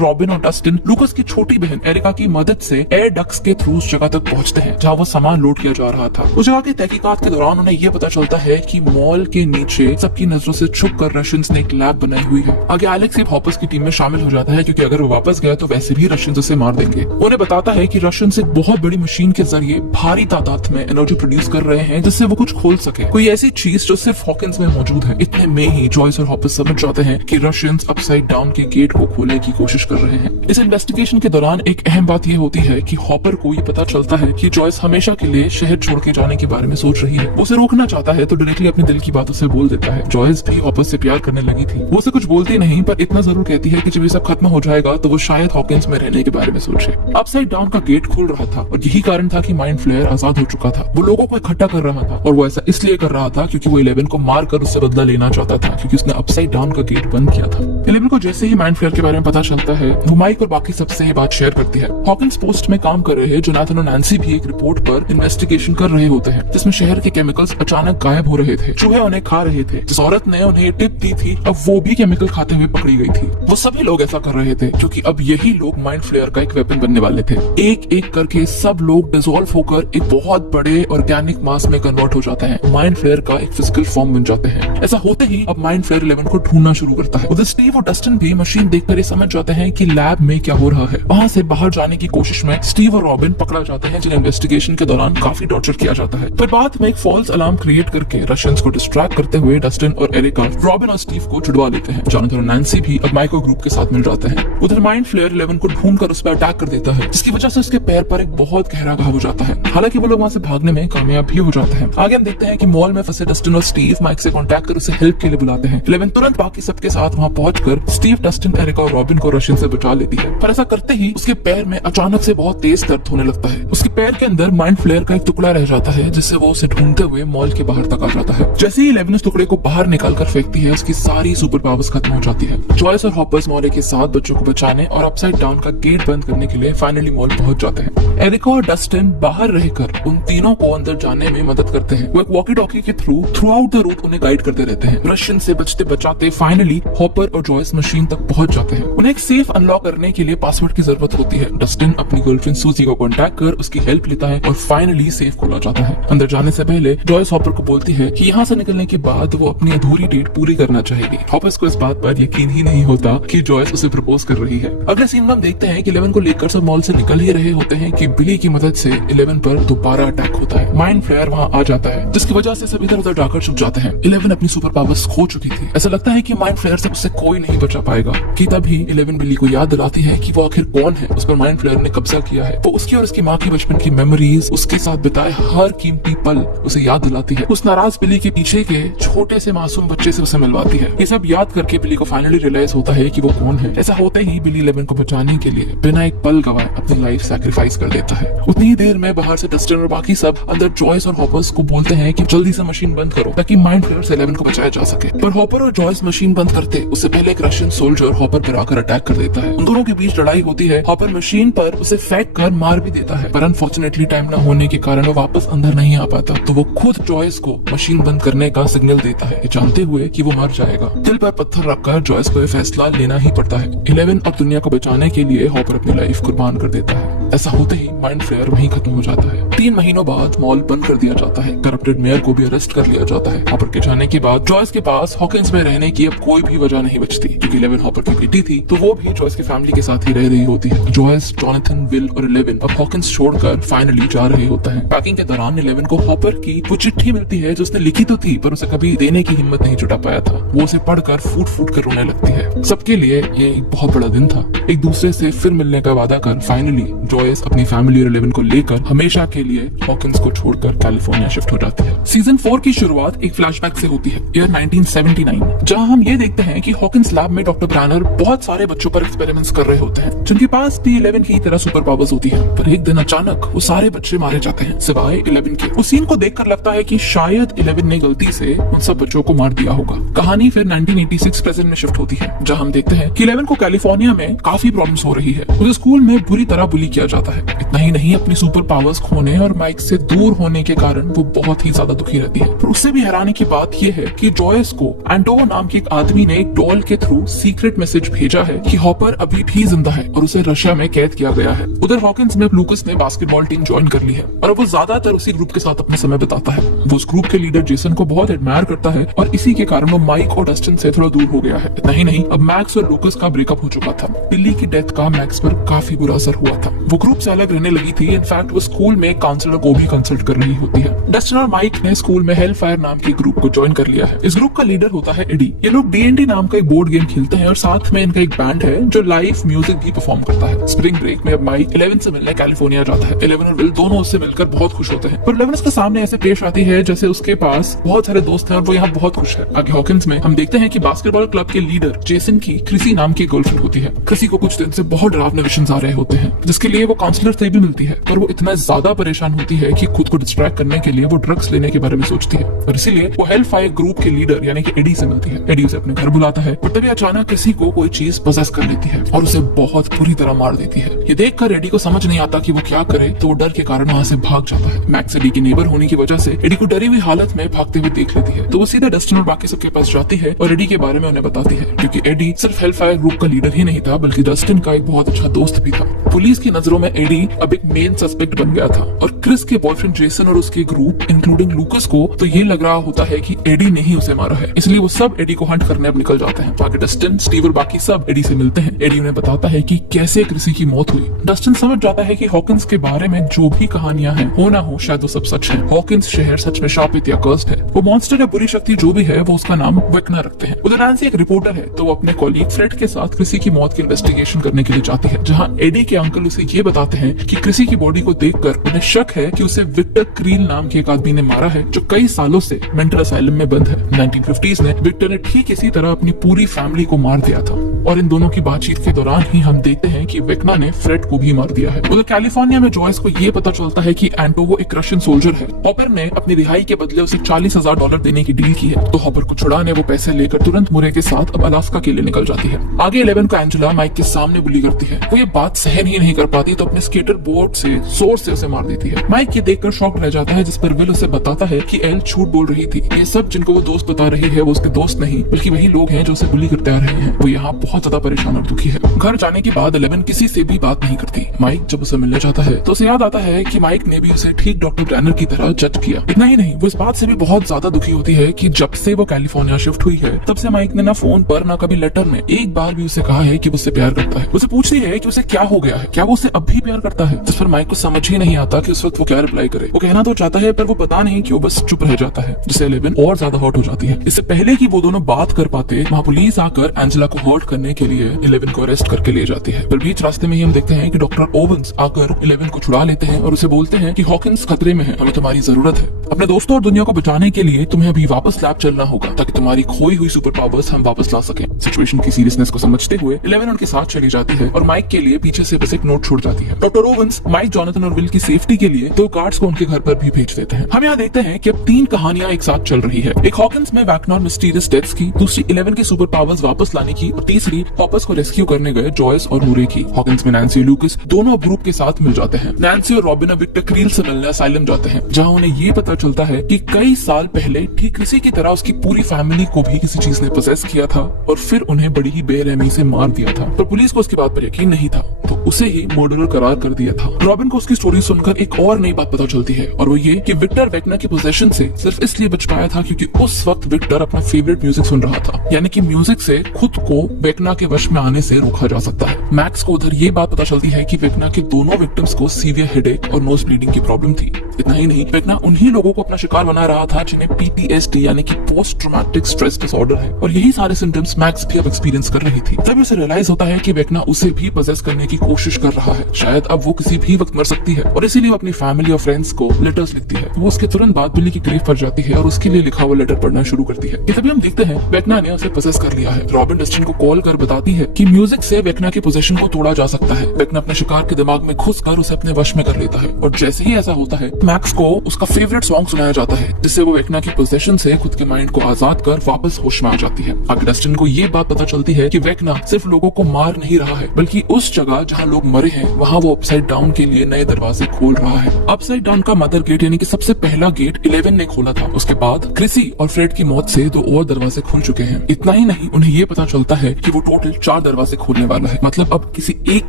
रॉबिन और डस्टिन लूकस की छोटी बहन एरिका की मदद से एयर डक्ट्स के थ्रू उस जगह तक पहुंचते हैं जहां वो सामान लोड किया जा रहा था। उस जगह की तहकीकात के दौरान उन्हें यह पता चलता है कि मॉल के नीचे सबकी नजरों से छुपकर रशियंस ने एक लैब बनाई हुई है। आगे एलेक्स हॉपर्स की टीम में शामिल हो जाता है, क्योंकि अगर वो वापस गया तो वैसे भी रशियंस उसे मार देंगे। उन्हें बताता है कि रशियंस एक बहुत बड़ी मशीन के जरिए भारी तादाद में एनर्जी प्रोड्यूस कर रहे हैं, जिससे वो कुछ खोल सके, कोई ऐसी चीज जो सिर्फ हॉकिंस में मौजूद है। इतने में ही जॉयस और हॉपर्स समझ जाते हैं कि रशियंस अपसाइड डाउन के गेट को खोलने की कोशिश कर रहे हैं। इस इन्वेस्टिगेशन के दौरान एक अहम बात यह होती है कि हॉपर को ये पता चलता है कि जॉयस हमेशा के लिए शहर छोड़ के जाने के बारे में सोच रही है। वो उसे रोकना चाहता है, तो डायरेक्टली अपने दिल की बात उसे बोल देता है। जॉयस भी हॉपर से प्यार करने लगी थी। वो उसे कुछ बोलती नहीं, पर इतना जरूर कहती है कि जब ये सब खत्म हो जाएगा तो वो शायद हॉकिंस में रहने के बारे में सोचे। अपसाइड डाउन का गेट खुल रहा था और यही कारण था कि माइंड फ्लेयर आजाद हो चुका था। वो लोगों को इकट्ठा कर रहा था और वो ऐसा इसलिए कर रहा था क्योंकि वो 11 को मार कर उससे बदला लेना चाहता था, क्योंकि उसने अपसाइड डाउन का गेट बंद किया था। 11 को जैसे ही माइंड फ्लेयर के बारे में पता चलता है, वो माइक और बाकी सबसे ये बात शेयर करती है। हॉकिंस पोस्ट में काम कर रहे जोनाथन और नैन्सी भी एक रिपोर्ट पर इन्वेस्टिगेशन कर रहे होते हैं, जिसमें शहर के केमिकल्स अचानक गायब हो रहे थे। चूहे उन्हें खा रहे थे। जिस औरत ने उन्हें टिप दी थी, अब वो भी केमिकल खाते हुए पकड़ी गई थी। वो सभी लोग ऐसा कर रहे थे क्योंकि अब यही लोग माइंड फ्लेयर का एक वेपन बनने वाले थे। एक एक करके सब लोग डिसॉल्व होकर एक बहुत बड़े ऑर्गेनिक मास में कन्वर्ट हो जाते हैं। माइंड फ्लेयर का एक फिजिकल फॉर्म बन जाते हैं। ऐसा होते ही अब माइंड फ्लेयर 11 को ढूंढना शुरू करता है। उधर स्टीव और डस्टिन भी मशीन देखकर ये समझ जाते हैं कि लैब में क्या हो रहा है। वहाँ से बाहर जाने की कोशिश में स्टीव और रॉबिन पकड़ा जाते हैं, जिन्हें इन्वेस्टिगेशन के दौरान काफी टॉर्चर किया जाता है। फिर बाद में एक फॉल्स अलार्म क्रिएट करके रशियंस को डिस्ट्रैक्ट करते हुए डस्टिन और एरिका रॉबिन और स्टीव को छुड़वा लेते हैं। जोनाथन और नैन्सी भी अब माइको ग्रुप के साथ मिल जाते हैं। उधर माइंड फ्लेयर 11 को ढूंढकर उस पर अटैक कर देता है, जिसकी वजह से उसके पैर पर एक बहुत गहरा घाव हो जाता है। हालांकि वो लोग वहाँ से भागने में कामयाब भी हो जाते हैं। आगे हम देखते हैं कि मॉल में फंसे डस्टिन और स्टीव माइक से कॉन्टैक्ट कर उसे हेल्प के लिए बुलाते हैं। 11 तुरंत बाकी सबके साथ वहाँ पहुंचकर स्टीव, डस्टिन, एरिका और रॉबिन को रशियन से बचा लेती है। पर ऐसा करते ही उसके पैर में अचानक से बहुत तेज दर्द होने लगता है। उसके पैर के अंदर माइंड फ्लेयर का एक टुकड़ा रह जाता है, जिससे वो उसे ढूंढते हुए मॉल के बाहर तक आ जाता है। जैसे ही 11 उस टुकड़े को बाहर निकाल कर फेंकती है, उसकी सारी सुपर पावर्स खत्म हो जाती है। जॉयस और हॉपर्स मॉल के साथ बच्चों को बचाने और अपसाइड डाउन का गेट बंद करने के लिए फाइनली मॉल पहुंच जाते हैं। एरिका और डस्टिन बाहर रहकर उन तीनों को अंदर जाने में मदद करते हैं। वो एक वॉकी टॉकी के थ्रू आउट द रूट उन्हें गाइड करते रहते हैं। रशियन से बचते बचाते फाइनली हॉपर और जॉयस मशीन तक पहुंच जाते हैं। उन्हें एक सेफ अनलॉक करने के लिए पासवर्ड की जरूरत होती है। डस्टिन अपनी गर्लफ्रेंड सूजी को कॉन्टैक्ट कर उसकी हेल्प लेता है और फाइनली सेफ खोला जाता है। अंदर जाने से पहले जॉयस हॉपर को बोलती है कि यहाँ से निकलने के बाद वो अपनी अधूरी डेट पूरी करना चाहेगी। हॉपर्स को इस बात पर यकीन ही नहीं होता कि जॉयस उसे प्रपोज कर रही है। अगले सीन में हम देखते हैं कि 11 को लेकर सब मॉल से निकल ही रहे होते हैं कि बिली की मदद से 11 पर दोबारा अटैक होता है। माइंड फ्लेयर वहाँ आ जाता है, जिसकी वजह से सब इधर उधर जाकर छुप जाते हैं। 11 अपनी सुपर पावर्स खो चुकी थी। ऐसा लगता है कि माइंड फ्लेयर से उससे कोई नहीं बचा पाएगा। कि तभी 11 बिली को याद दिलाती है कि वो आखिर कौन है, उस पर माइंड फ्लेयर ने कब्जा किया है। वो उसकी और उसकी माँ की बचपन की मेमोरीज, उसके साथ बिताए हर कीमती पल उसे याद दिलाती है। उस नाराज बिली के पीछे के छोटे से मासूम बच्चे से उसे मिलवाती है। ये सब याद करके बिली को फाइनली रियलाइज होता है कि वो कौन है। ऐसा होते ही बिली 11 को बचाने के लिए बिना एक पल गवाए अपनी लाइफ सैक्रिफाइस कर देता है। उतनी ही देर में बाहर से डस्टिन और बाकी सब अंदर जॉयस और हॉपर्स को बोलते हैं कि जल्दी से मशीन बंद करो ताकि माइंड फ्लेयर से 11 को बचाया जा सके। पर हॉपर और जॉयस मशीन बंद करते उससे पहले एक रशियन सोल्जर हॉपर पर आकर अटैक कर देता है। उन दोनों के बीच लड़ाई होती है। हॉपर मशीन पर उसे फेंक कर मार भी देता है, पर अनफॉर्चुनेटली टाइम न होने के कारण वो वापस अंदर नहीं आ पाता। तो वो खुद जॉयस को मशीन बंद करने का सिग्नल देता है, जानते हुए कि वो मर जाएगा। दिल पर पत्थर रखकर जॉयस को यह फैसला लेना ही पड़ता है। 11 और दुनिया को बचाने के लिए हॉपर अपनी लाइफ कुर्बान कर देता है। ऐसा होते ही माइंड फ्लेयर वहीं खत्म हो जाता है। 3 महीनों बाद मॉल बंद कर दिया जाता है। करप्टेड मेयर को भी अरेस्ट कर लिया जाता है। हॉपर के जाने के बाद जॉयस के पास हॉकिंस में रहने की अब कोई भी वजह नहीं बचती, क्योंकि 11 हॉपर की बेटी थी तो वो भी जॉयस की फैमिली के साथ ही रह रही होती है। जॉयस, जॉनथन, विल और 11 अब हॉकिंस छोड़कर फाइनली जा रहे होते हैं। पैकिंग के दौरान 11 को हॉपर की वो चिट्ठी मिलती है जो उसने लिखी तो थी पर उसे कभी देने की हिम्मत नहीं जुटा पाया था। वो उसे पढ़कर फूट फूट कर रोने लगती है। सबके लिए ये एक बहुत बड़ा दिन था। एक दूसरे से फिर मिलने का वादा कर फाइनली जॉयस अपनी फैमिली और 11 को लेकर हमेशा के लिए हॉकिंस को छोड़कर कैलिफोर्निया शिफ्ट हो जाती है। सीजन 4 की शुरुआत एक फ्लैशबैक से होती है, ईयर 1979, जहां हम ये देखते हैं कि हॉकिंस लैब में डॉक्टर ब्रैनर बहुत सारे बच्चों पर एक्सपेरिमेंट्स कर रहे होते हैं जिनके पास भी 11 की तरह सुपर पावर्स होती है। पर एक दिन अचानक वो सारे बच्चे मारे जाते हैं सिवाय 11 के। उस सीन को देखकर लगता है कि शायद 11 ने गलती से उन सब बच्चों को मार दिया होगा। कहानी फिर 1986 प्रेजेंट में शिफ्ट होती है, जहां हम देखते हैं कि 11 को कैलिफोर्निया में काफी प्रॉब्लम्स हो रही है। उसे स्कूल में बुरी तरह बुली किया जाता है। इतना ही नहीं, अपनी सुपर पावर्स खोने और माइक से दूर होने के कारण वो बहुत ही ज्यादा दुखी रहती है। पर उससे भी हैरानी की बात यह है कि जॉयस को एंटोवो नाम के एक आदमी ने एक डॉल के थ्रू सीक्रेट मैसेज भेजा है कि हॉपर अभी भी जिंदा है और उसे रशिया में कैद किया गया है। उधर हॉकिंस में लूकस ने बास्केटबॉल टीम ज्वाइन कर ली है और वो ज्यादातर उसी ग्रुप के साथ अपना समय बिताता है। वो उस ग्रुप के लीडर जेसन को बहुत एडमायर करता है और इसी के कारण वो माइक और डस्टिन से थोड़ा दूर हो गया है। इतना ही नहीं, अब मैक्स और लूकस का ब्रेकअप हो चुका था। बिली की डेथ का मैक्स पर काफी बुरा असर हुआ था। वो ग्रुप से अलग रहने लगी थी। इनफैक्ट वो स्कूल में काउंसलर को भी कंसल्ट कर रही होती है। डस्टिन और माइक ने स्कूल में हेलफायर नाम के ग्रुप को ज्वाइन कर लिया है। इस ग्रुप का लीडर होता है एडी। ये लोग D&D नाम का एक बोर्ड गेम खेलते हैं और साथ में इनका एक बैंड है जो लाइव म्यूजिक भी परफॉर्म करता है। स्प्रिंग ब्रेक में अब माइक 11 से मिलने कैलिफोर्निया जाता है। 11 और विल दोनों उससे मिलकर बहुत खुश होते हैं, पर 11 उसके सामने ऐसे पेश आती है जैसे उसके पास बहुत सारे दोस्त हैं और वो यहाँ बहुत खुश है। आगे हॉकिंस में हम देखते हैं कि बास्केटबॉल क्लब के लीडर जेसन की क्रिसी नाम की गर्लफ्रेंड होती है। क्रिसी को कुछ दिन से बहुत डरावने विजन्स आ रहे होते हैं, जिसके लिए वो काउंसलर से भी मिलती है, पर वो इतना ज्यादा परेशान होती है कि खुद को डिस्ट्रैक्ट करने के लिए वो ड्रग्स लेने के बारे में सोचती है और इसीलिए वो हेलफायर ग्रुप के लीडर यानी कि एडी से मिलती है। एडी उसे अपने घर बुलाता है, पर तभी अचानक किसी को कोई चीज पोजेस कर लेती है और उसे बहुत बुरी तरह मार देती है। ये देखकर एडी को समझ नहीं आता कि वो क्या करे, तो वो डर के कारण वहाँ से भाग जाता है। मैक्स एडी की नेबर होने की वजह से एडी को डरी हुई हालत में भागते हुए देख लेती है, तो वो सीधा डस्टिन और बाकी सबके पास जाती है और एडी के बारे में उन्हें बताती है, क्योंकि एडी सिर्फ हेलफायर ग्रुप का लीडर ही नहीं था बल्कि डस्टिन का एक बहुत अच्छा दोस्त भी था। पुलिस की नजरों में एडी अब एक मेन सस्पेक्ट बन गया था और क्रिस के बॉयफ्रेंड जेसन और उसके ग्रुप इंक्लूडिंग लूकस को तो ये लग रहा होता है कि एडी ने ही उसे मारा है, इसलिए वो सब एडी को हंट करने अब निकल जाते हैं। आगे डस्टिन, स्टीव और बाकी सब एडी से मिलते हैं। एडी उन्हें बताता है कि कैसे क्रिसी की मौत हुई। डस्टिन समझ जाता है कि हॉकिंस के बारे में जो भी कहानियां हैं, हो ना हो शायद वो सब सच है। हॉकिंस शहर सच में शापित या कर्स्ड है। वो मॉन्स्टर या बुरी शक्ति जो भी है वो उसका नाम वेक्ना रखते हैं। उधर नैन्सी एक रिपोर्टर है, तो वो अपने कॉलीग फ्रेड के साथ क्रिसी की मौत की इन्वेस्टिगेशन करने के लिए जाती है, जहाँ एडी के अंकल उसे ये बताते हैं कि क्रिसी की बॉडी को देखकर उन्हें शक है कि उसे विक्टर क्रील नाम के एक आदमी ने मारा है जो कई सालों से मेंटल असाइलम में बंद है। 1950s में विक्टर ने ठीक इसी तरह अपनी पूरी फैमिली को मार दिया था और इन दोनों की बातचीत के दौरान ही हम देखते हैं कि वेक्ना ने फ्रेड को भी मार दिया है। उधर कैलिफोर्निया में जॉयस को ये पता चलता है कि एंटोवो एक रशियन सोल्जर है। हॉपर ने अपनी रिहाई के बदले उसे $40,000 देने की डील की है, तो हॉपर को छुड़ाने वो पैसे लेकर तुरंत मुरे के साथ अब अलास्का के लिए निकल जाती है। आगे 11 को एंजेला माइक के सामने बुली करती है। वो ये बात सहन ही नहीं कर पाती तो अपने स्केटर बोर्ड से जोर से उसे मार देती है। माइक ये देखकर शॉक रह जाता है, जिस पर विल उसे बताता है कि एल झूठ बोल रही थी। ये सब जिनको वो दोस्त बता रही है वो उसके दोस्त नहीं बल्कि वही लोग हैं जो उसे बुली करते आ रहे हैं। वो यहाँ बहुत ज्यादा परेशान और दुखी है। घर जाने के बाद 11 किसी से भी बात नहीं करती। माइक जब उसे मिलने जाता है तो उसे याद आता है कि माइक ने भी उसे ठीक डॉक्टर ब्रैनर की तरह जज किया। इतना ही नहीं, वो इस बात से भी बहुत ज्यादा दुखी होती है कि जब से वो कैलिफोर्निया शिफ्ट हुई है तब से माइक ने ना फोन पर ना कभी लेटर में एक बार भी उसे कहा है कि वो उससे प्यार करता है। उसे पूछती है कि उसे क्या हो गया है, क्या वो उसे अब भी प्यार करता है, जिस पर माइक को समझ ही नहीं आता कि उस वक्त वो क्या रिप्लाई करे। वो कहना तो चाहता है पर वो पता नहीं कि वो बस चुप रह जाता है, जिससे 11 और ज्यादा हॉट हो जाती है। इससे पहले कि वो दोनों बात कर पाते वहाँ पुलिस आकर एंजेला को हर्ट करने करने के लिए 11 को अरेस्ट करके ले जाती है। फिर बीच रास्ते में ही हम देखते हैं कि डॉक्टर ओवेंस आकर 11 को छुड़ा लेते हैं और उसे बोलते हैं कि हॉकिंस खतरे में है, हमें तुम्हारी जरूरत है। अपने दोस्तों और दुनिया को बचाने के लिए तुम्हें अभी वापस लैब चलना होगा ताकि तुम्हारी खोई हुई सुपर पावर्स हम वापस ला सकें। सिचुएशन की सीरियसनेस को समझते हुए 11 उनके साथ चली जाती है और माइक के लिए पीछे से बस एक नोट छोड़ जाती है। डॉक्टर ओवेंस माइक, जॉनथन और विल की सेफ्टी के लिए 2 गार्ड्स को उनके घर पर भी भेज देते हैं। हम यहाँ देखते हैं कि अब 3 कहानियां एक साथ चल रही है। एक हॉकिंस में वैक्ना और मिस्टीरियस डेथ्स की, दूसरी 11 की सुपर पावर्स वापस लाने की और तीसरी हॉपर्स को रेस्क्यू करने गए जॉयस और मूरे की। हॉकिंस में नैन्सी और लूकस दोनों अब ग्रुप के साथ मिल जाते हैं। नैन्सी और रॉबिन अब विक्टर क्रील से मिलने असाइलम जाते हैं, जहां उन्हें ये पता चलता है कि कई साल पहले ठीक इसी की तरह उसकी पूरी फैमिली को भी किसी चीज ने पोसेस किया था और फिर उन्हें बड़ी ही बेरहमी से मार दिया था। पर पुलिस को उसकी बात पर यकीन नहीं था, तो उसे ही मर्डरर करार कर दिया था। रॉबिन को उसकी स्टोरी सुनकर एक और नई बात पता चलती है और वो ये कि विक्टर वेक्ना की पोजेशन से सिर्फ इसलिए बच पाया था क्योंकि उस वक्त विक्टर अपना फेवरेट म्यूजिक सुन रहा था, यानी कि म्यूजिक से खुद को वेक्ना के वश में आने से रोका जा सकता है। मैक्स को उधर ये बात पता चलती है कि वेक्ना के दोनों विक्टिम्स को सीवियर हेडेक और नोज ब्लीडिंग की प्रॉब्लम थी। इतना ही नहीं, वेक्ना उन्हीं लोगों को अपना शिकार बना रहा था जिन्हें PTSD यानी कि पोस्ट ट्रॉमेटिक स्ट्रेस डिसऑर्डर है, और यही सारे सिम्टम्स मैक्स भी अब एक्सपीरियंस कर रही थी। तभी उसे रियलाइज होता है कि वेक्ना उसे भी पोजेस करने की कोशिश कर रहा है। शायद अब वो किसी भी वक्त मर सकती है और इसीलिए वो अपनी फैमिली और फ्रेंड्स को लेटर्स लिखती है। वो उसके तुरंत बाद बिल्ली की ग्रेव पर जाती है और उसके लिए लिखा हुआ लेटर पढ़ना शुरू करती है। तभी हम देखते हैं वेक्ना ने उसे पोजेस कर लिया है। रॉबिन डस्टिन को कॉल कर बताती है कि म्यूजिक से वेक्ना की पोजेशन को तोड़ा जा सकता है। वेक्ना अपने शिकार के दिमाग में घुसकर उसे अपने वश में कर लेता है और जैसे ही ऐसा होता है, मैक्स को उसका फेवरेट सॉन्ग सुनाया जाता है, जिससे वो वेक्ना की पोजेशन से खुद के माइंड को आजाद कर वापस होश में आ जाती है। आगे डस्टिन को ये बात पता चलती है कि वेक्ना सिर्फ लोगों को मार नहीं रहा है, बल्कि उस जगह जहाँ लोग मरे हैं वहाँ वो अपसाइड डाउन के लिए नए दरवाजे खोल रहा है। अपसाइड डाउन का मदर गेट यानी कि सबसे पहला गेट 11 ने खोला था। उसके बाद क्रिसी और फ्रेड की मौत से 2 और दरवाजे खुल चुके हैं। इतना ही नहीं, उन्हें ये पता चलता है कि वो टोटल 4 दरवाजे खोलने वाला है। मतलब अब किसी एक